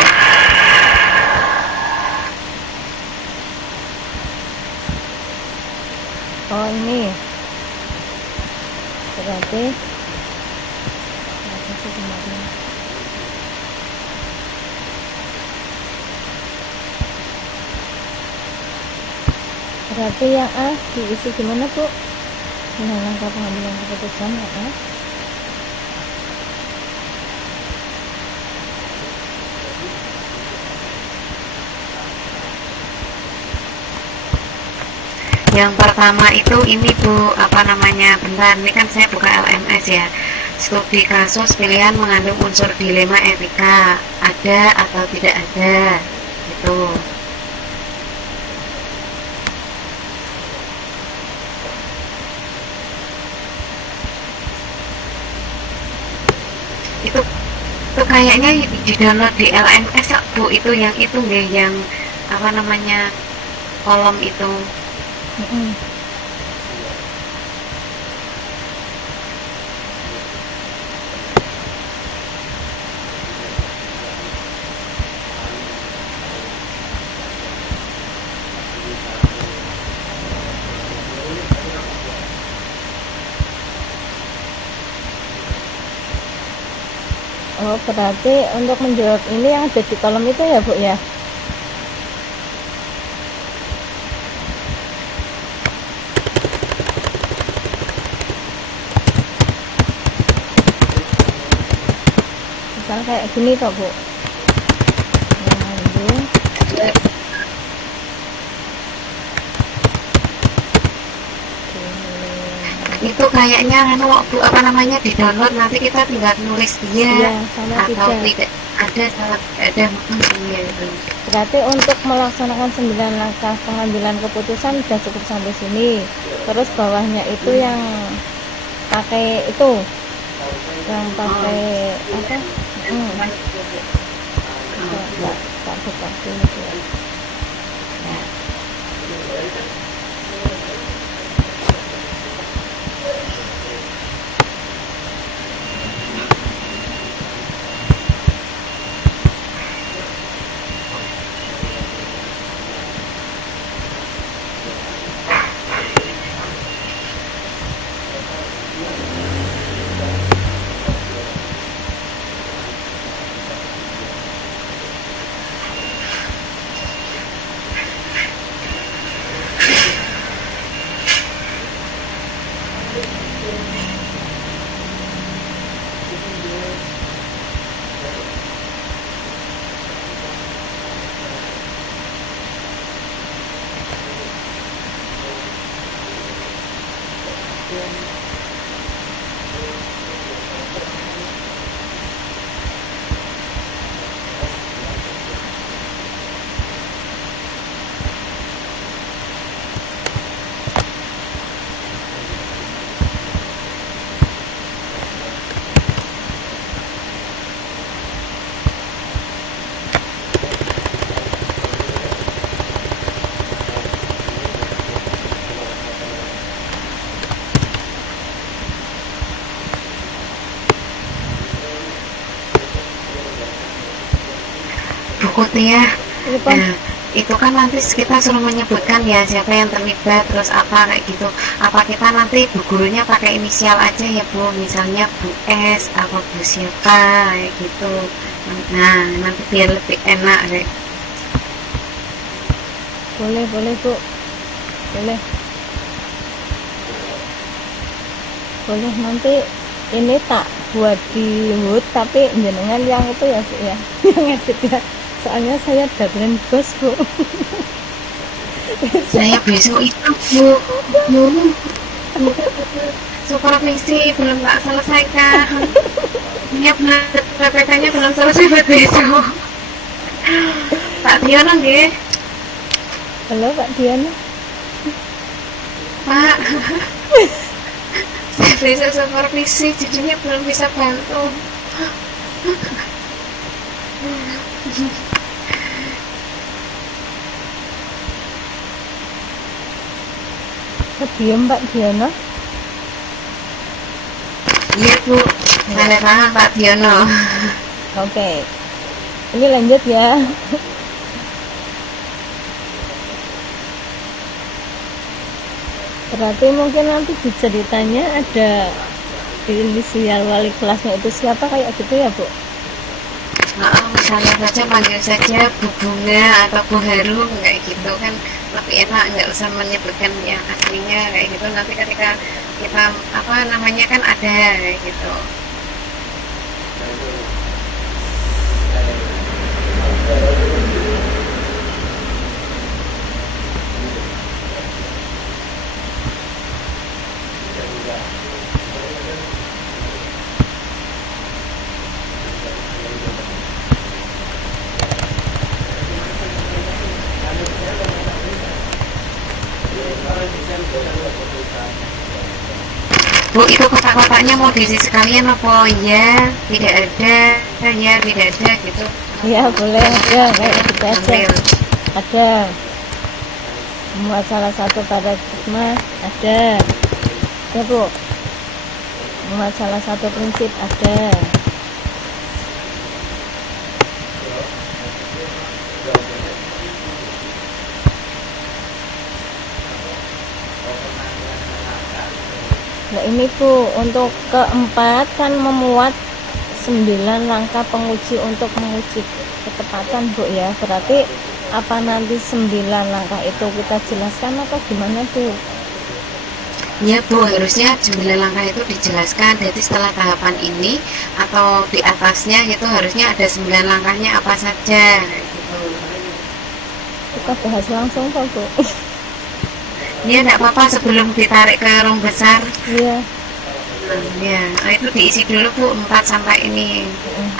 Oh ini berarti apa sih kemarin? Berarti yang A diisi gimana Bu? Dengan langkah pengambilan keputusan ya A. Yang pertama itu ini Bu, apa namanya, bentar, ini kan saya buka LMS ya. Studi kasus pilihan mengandung unsur dilema etika, ada atau tidak ada, gitu. Itu kayaknya di download di LMS ya, Bu, itu nggih, yang apa namanya, kolom itu. Mm-mm. Oh berarti untuk menjawab ini yang ada di kolom itu ya Bu ya? kayak gini kok Bu. Nah, ini. Itu kayaknya anu Bu, apa namanya, di download nanti kita tinggal nulis Iya, dia sama atau tidak. tidak ada iya itu. Berarti untuk melaksanakan 9 langkah pengambilan keputusan sudah cukup sampai sini. Terus bawahnya itu yang pakai itu, yang pakai apa? Tak buka dulu ya. Nah, Buku Tia. itu kan Nah, itu kan nanti kita suruh menyebutkan ya siapa yang terlibat terus apa kayak gitu. Apa kita nanti bu gurunya pakai inisial aja ya Bu, misalnya Bu S atau Bu siapa kayak gitu. Nah, nanti biar lebih enak kayak. boleh Bu. Boleh. Boleh nanti ini tak buat di Word tapi jenengan yang itu ya Bu ya. Yang edit ya. Soalnya saya deadline bos Bu. Saya besok itu Bu, supervisi belum tak selesaikan. Ini PPK-nya belum selesai buat besok. Pak Tiono nggih. Halo Pak Diana. Pak, saya besok supervisi jadinya belum bisa bantu. Diam Pak Diana. Iya Bu, tanda tangan Pak Tiono. Oke. Ini lanjut ya. Berarti mungkin nanti di ceritanya ada inisial wali kelasnya itu siapa kayak gitu ya Bu? Nah, misalnya saja panggil saja Bu Bunga atau Bu Harum kayak gitu kan lebih enak, nggak usah menyebutkan yang aslinya kayak gitu. Nanti ketika kita apa namanya kan ada kayak gitu. Bu, itu kotak-kotaknya mau diisi sekalian apa? Ya, tidak ada, ya tidak ada gitu. Iya boleh ada kayak gitu aja. Ambil. Ada. Membuat salah satu paradigma ada. Ya Bu. Membuat salah satu prinsip ada. Nah ini Bu, untuk keempat kan memuat 9 langkah penguji untuk menguji ketepatan Bu ya. Berarti apa nanti 9 langkah itu kita jelaskan atau gimana Bu? Ya Bu, harusnya 9 langkah itu dijelaskan. Jadi setelah tahapan ini atau di atasnya gitu harusnya ada 9 langkahnya apa saja gitu. Kita bahas langsung kok Bu. Ya enggak apa-apa sebelum ditarik ke rong besar. Iya. Ya, itu diisi dulu Bu 4 sampai ini Mm-mm.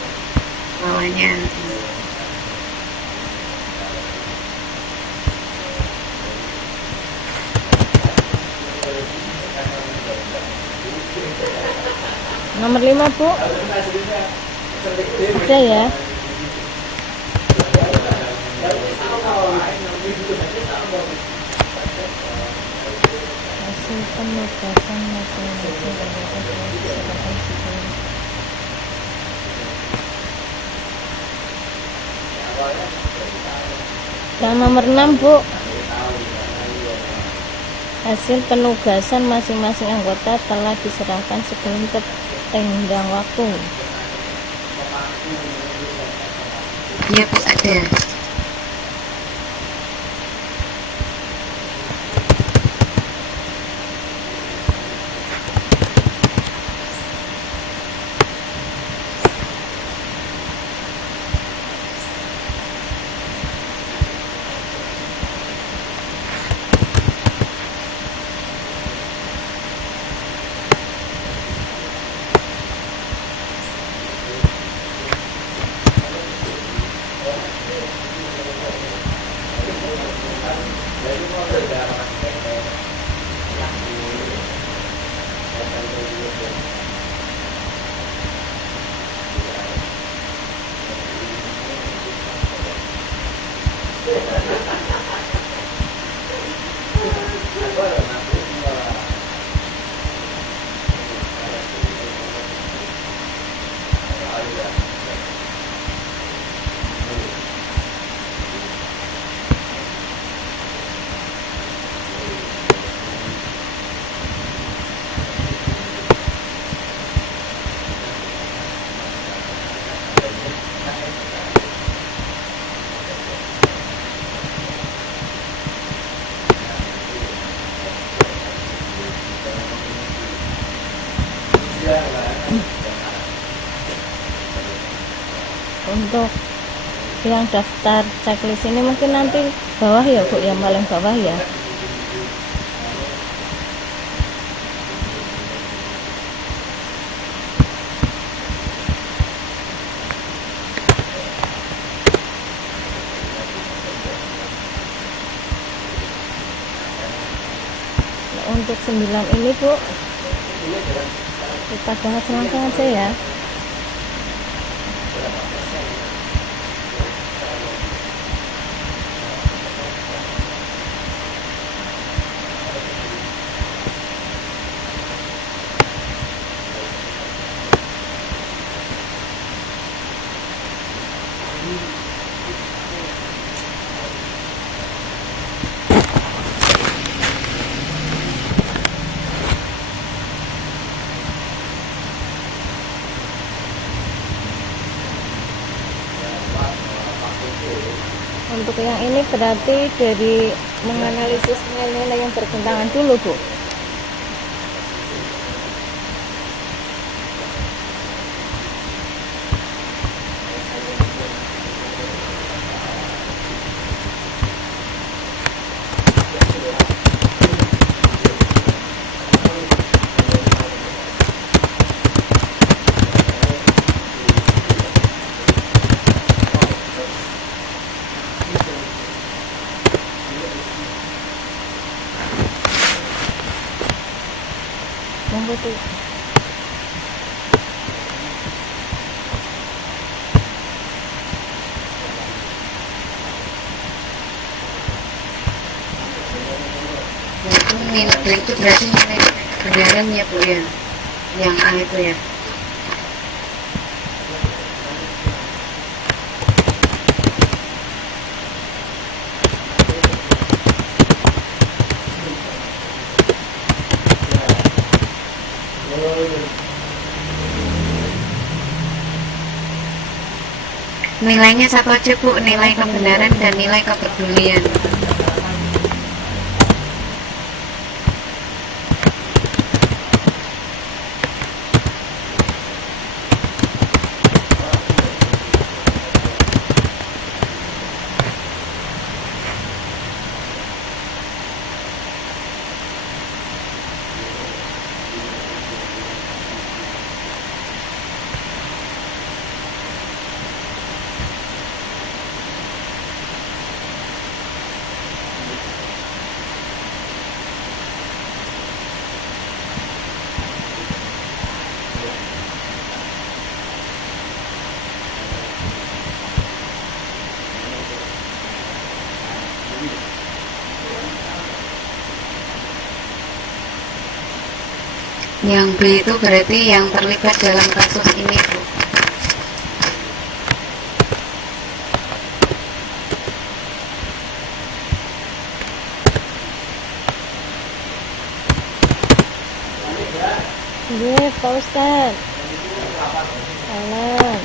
bawahnya. Nomor 5 Bu, ada ya. Hasil penugasan masing-masing anggota kelompok diserahkan sebelum. Yang nomor 6 Bu, hasil penugasan masing-masing anggota telah diserahkan sebelum tenggang waktu. Ya Bu, ada. Untuk yang daftar checklist ini mungkin nanti bawah ya Bu, yang paling bawah ya. Nah, untuk 9 ini Bu, kita bahas langsung aja ya. Untuk yang ini berarti dari menganalisis nilai-nilai yang bertentangan dulu Bu. Monggo tuh. Itu berarti nilai kebenaran ya Bu ya, yang A itu ya. Nilainya satu aja Bu, nilai kebenaran dan nilai kepedulian. Yang B itu berarti yang terlibat dalam kasus ini, Bu. Iya, Pak Ustadz. Salam.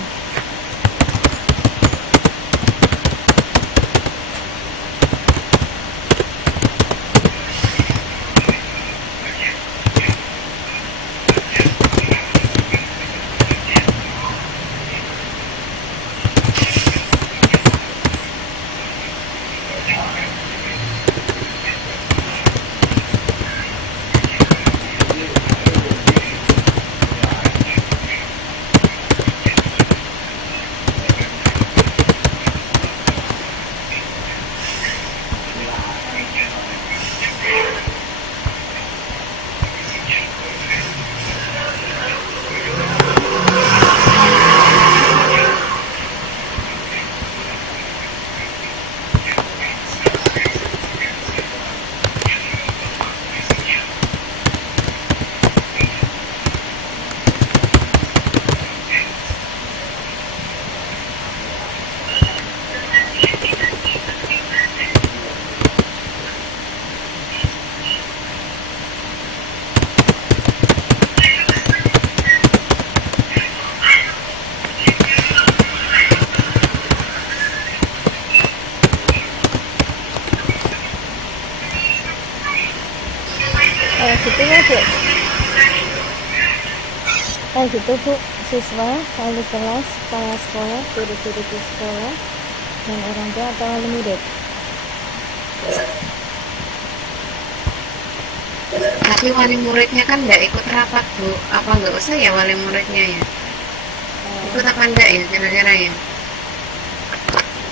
Gitu ya, Bu. Gitu, Bu. Siswa, wali kelas, kepala sekolah, guru-guru di sekolah, dan orang tua atau wali murid. Tapi wali muridnya kan nggak ikut rapat, Bu. Apa nggak usah ya wali muridnya ya? Ikut apa enggak ya kira-kira ya?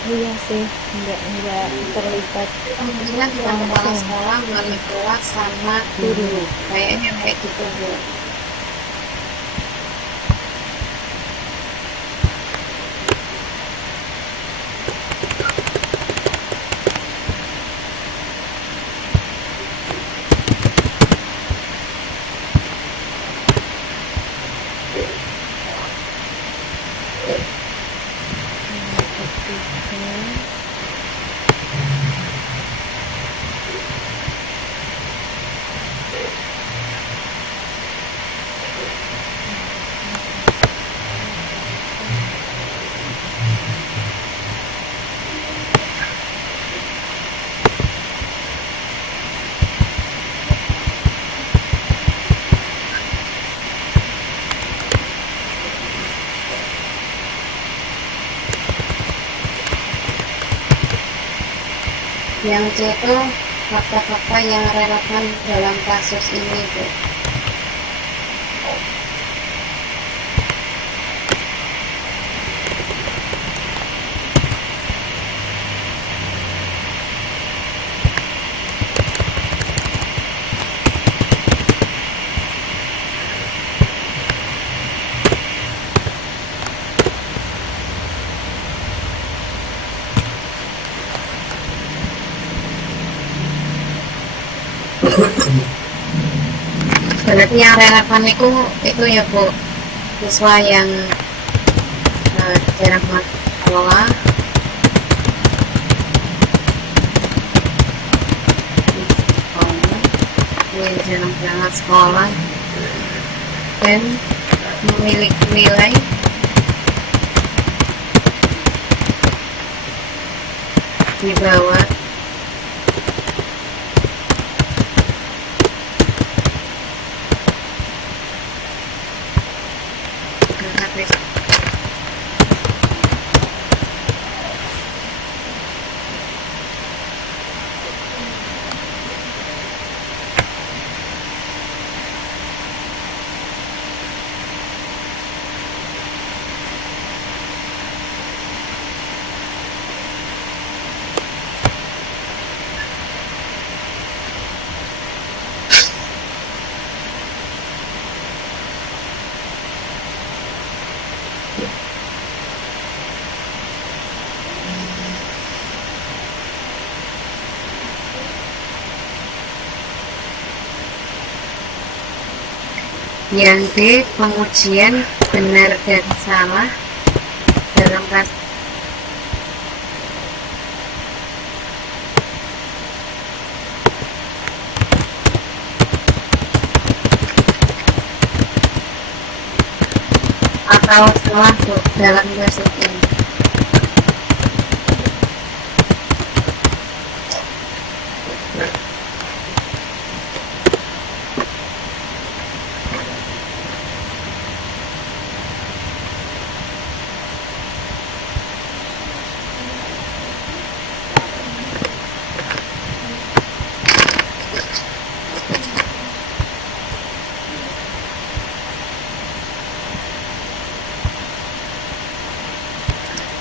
Iya sih, enggak terlibat Maksudnya cuma kepala sekolah, wali kelas, sama guru. Kayaknya kayak gitu, Bu. Yang C itu fakta-fakta yang relevan dalam kasus ini, Bu. Berarti yang relevan itu ya, Bu, siswa yang jarang masuk sekolah, yang jarang berangkat sekolah, dan memiliki nilai di bawah angka Yang D, pengujian benar dan salah dalam kasus. Atau salah Bu, dalam kasus ini.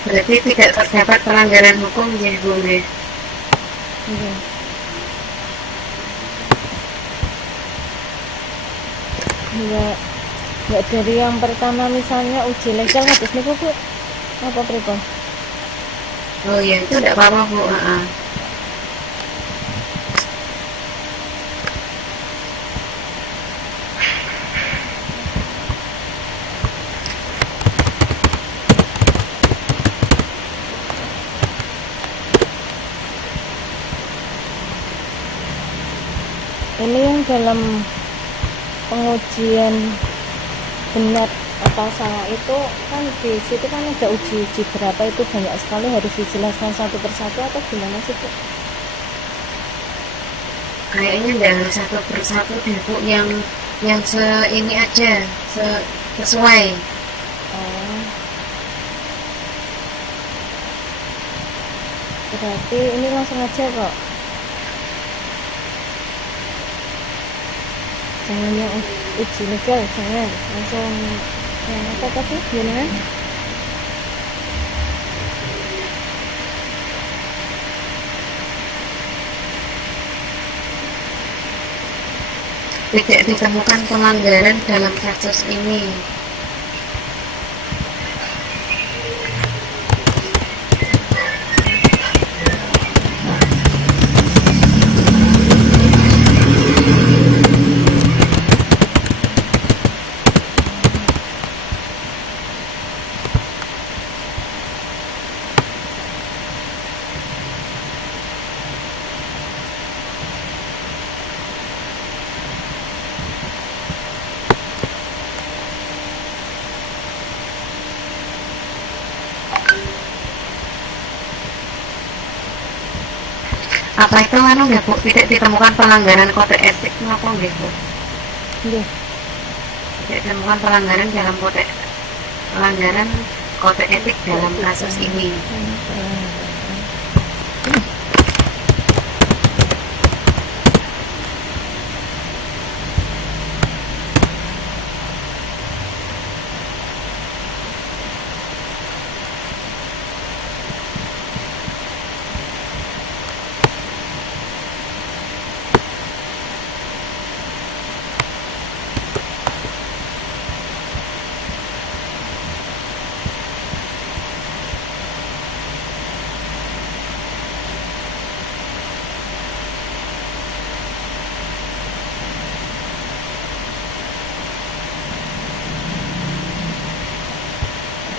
Berarti tidak terdapat pelanggaran hukum ya Bu ya. Iya. Nggak dari yang pertama misalnya uji legal habis niku Bu apa pripun? Oh ya, itu tidak apa-apa Bu. Ini yang dalam pengujian benar atau salah itu kan di situ kan ada uji berapa itu banyak sekali harus dijelaskan satu persatu atau gimana sih Bu? Kayaknya dari satu persatu deh Bu, yang ini aja, sesuai. Oh, berarti ini langsung aja kok. Jangan yang uji legal, jangan langsung yang apa tadi gimana? Tidak ditemukan pelanggaran dalam kasus ini. Apa itu anu nggih Bu, tidak ditemukan pelanggaran kode etik napa nggih Bu? Nggih. Tidak ditemukan pelanggaran kode etik dalam kasus ini.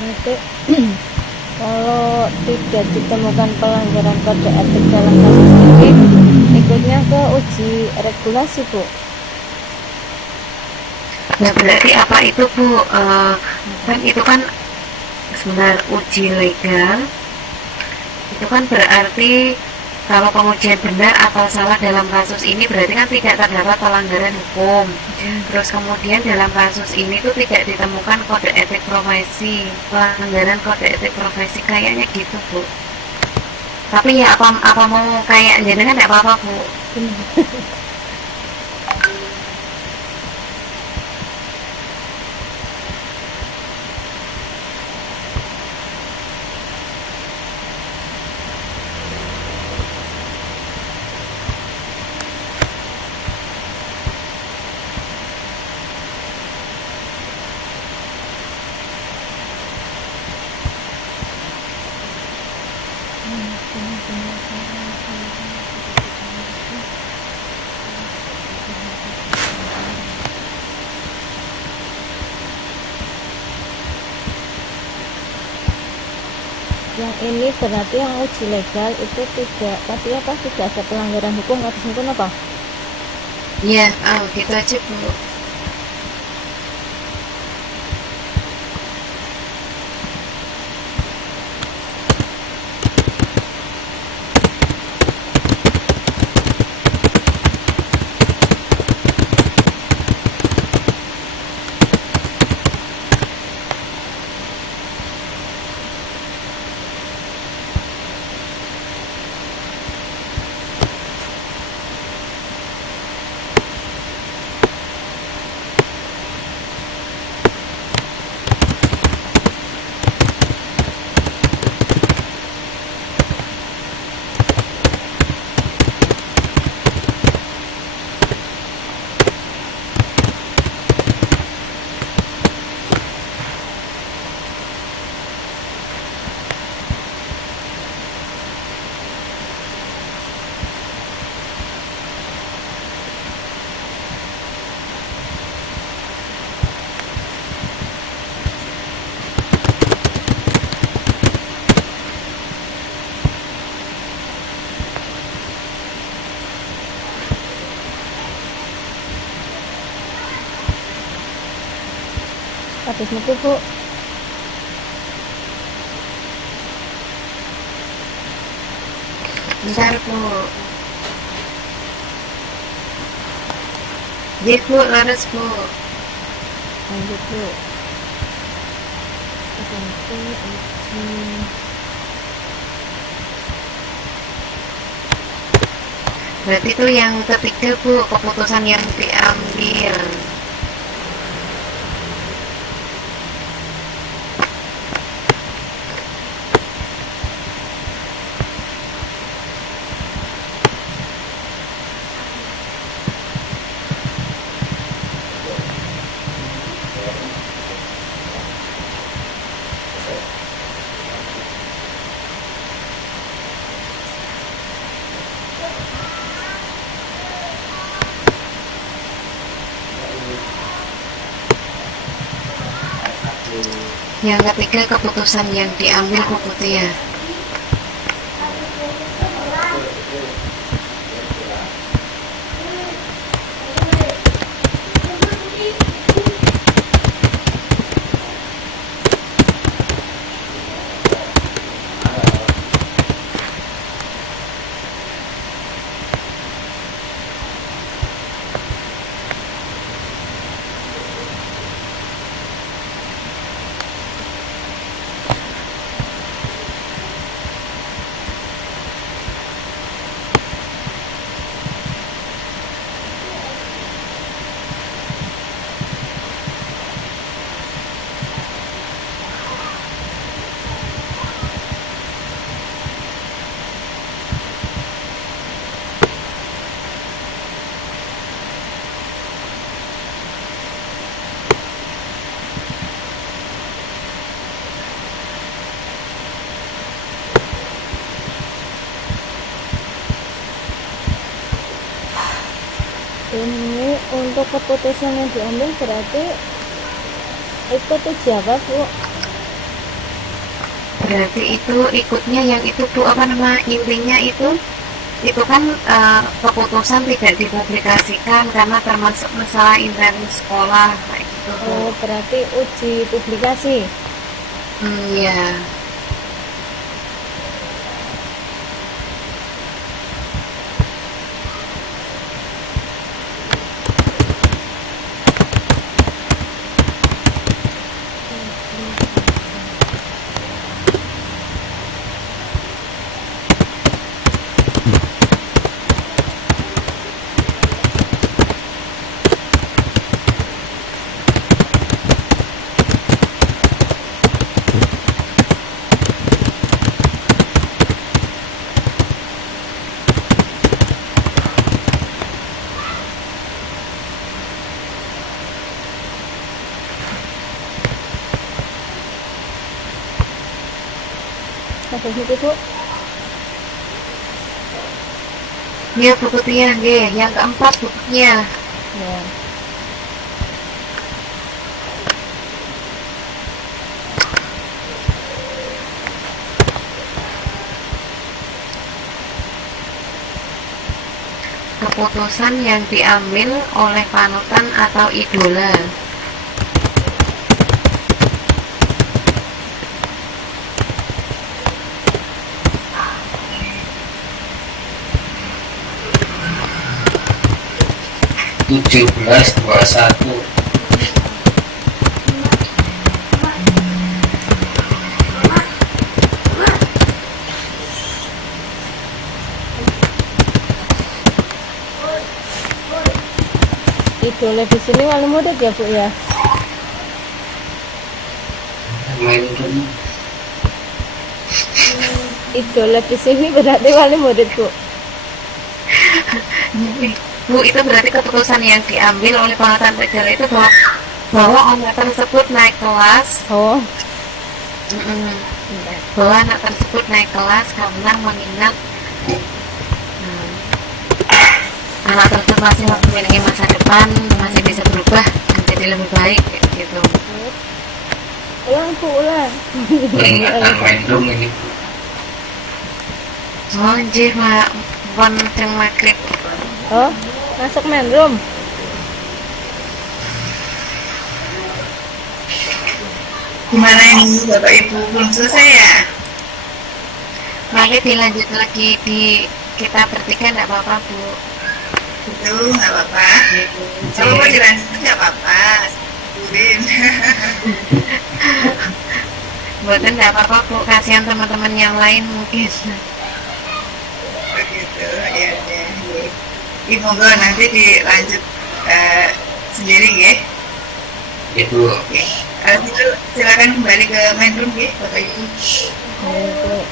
Berarti kalau tidak ditemukan pelanggaran kode etik dalam kasus ini, ikutnya ke uji regulasi Bu. Nah berarti apa itu Bu? Kan itu kan sebenarnya uji legal. Itu kan berarti kalau pengujian benar atau salah dalam kasus ini berarti kan tidak terdapat pelanggaran hukum. Terus kemudian dalam kasus ini tuh tidak ditemukan kode etik profesi, pelanggaran kode etik profesi kayaknya gitu Bu. Tapi ya apa mau kayak jenengan tidak apa-apa Bu. Yang ini berarti yang uji legal itu tidak, tapi apa, tidak ada pelanggaran hukum atas hukum apa? Ya, gitu aja Bu. Habis itu Bu, Bentar Bu. Jadi Bu, laras Bu. lanjut Bu. SMP uji. Berarti itu yang ketiga Bu, keputusan yang diambil. Yang ketiga keputusan yang diambil Bu Putih ya. Ini untuk keputusan yang diambil berarti ikut uji apa Bu? Berarti itu ikutnya yang itu Bu, apa nama intinya itu kan keputusan tidak dipublikasikan karena termasuk masalah internet sekolah kayak gitu Bu. Oh, berarti uji publikasi. Ya. Habis itu Bu, Ya Bu Putih ya, nggih. Yang keempat bukunya. ya. keputusan yang diambil oleh panutan atau idola. tujuh belas dua satu. Idola di sini wali murid ya Bu ya? Main dulu. Idola di sini berarti wali murid Bu. Bu, itu berarti keputusan yang diambil oleh panutan atau idola itu bahwa anak tersebut naik kelas. Oh, Mm-mm. Bahwa anak tersebut naik kelas karena mengingat anak tersebut masih memiliki masa depan, masih bisa berubah menjadi lebih baik gitu. ulang Bu, ulang. Peringatan main drum ini. Oh anjir Pak, pon jeng maghrib. Oh, masuk main room. Gimana ini Bapak Ibu, belum selesai ya? Mari dilanjut lagi kita bertiga enggak apa-apa Bu. Itu nggak apa-apa. Kalau mau dilanjut nggak apa-apa. Burin. Buatan enggak apa-apa Bu, kasihan teman-teman yang lain mungkin. Begitu, ya. Ibu monggo nanti dilanjut sendiri ya. Itu Oke. Kalau gitu silakan kembali ke main room ya Bapak Ibu. Bu.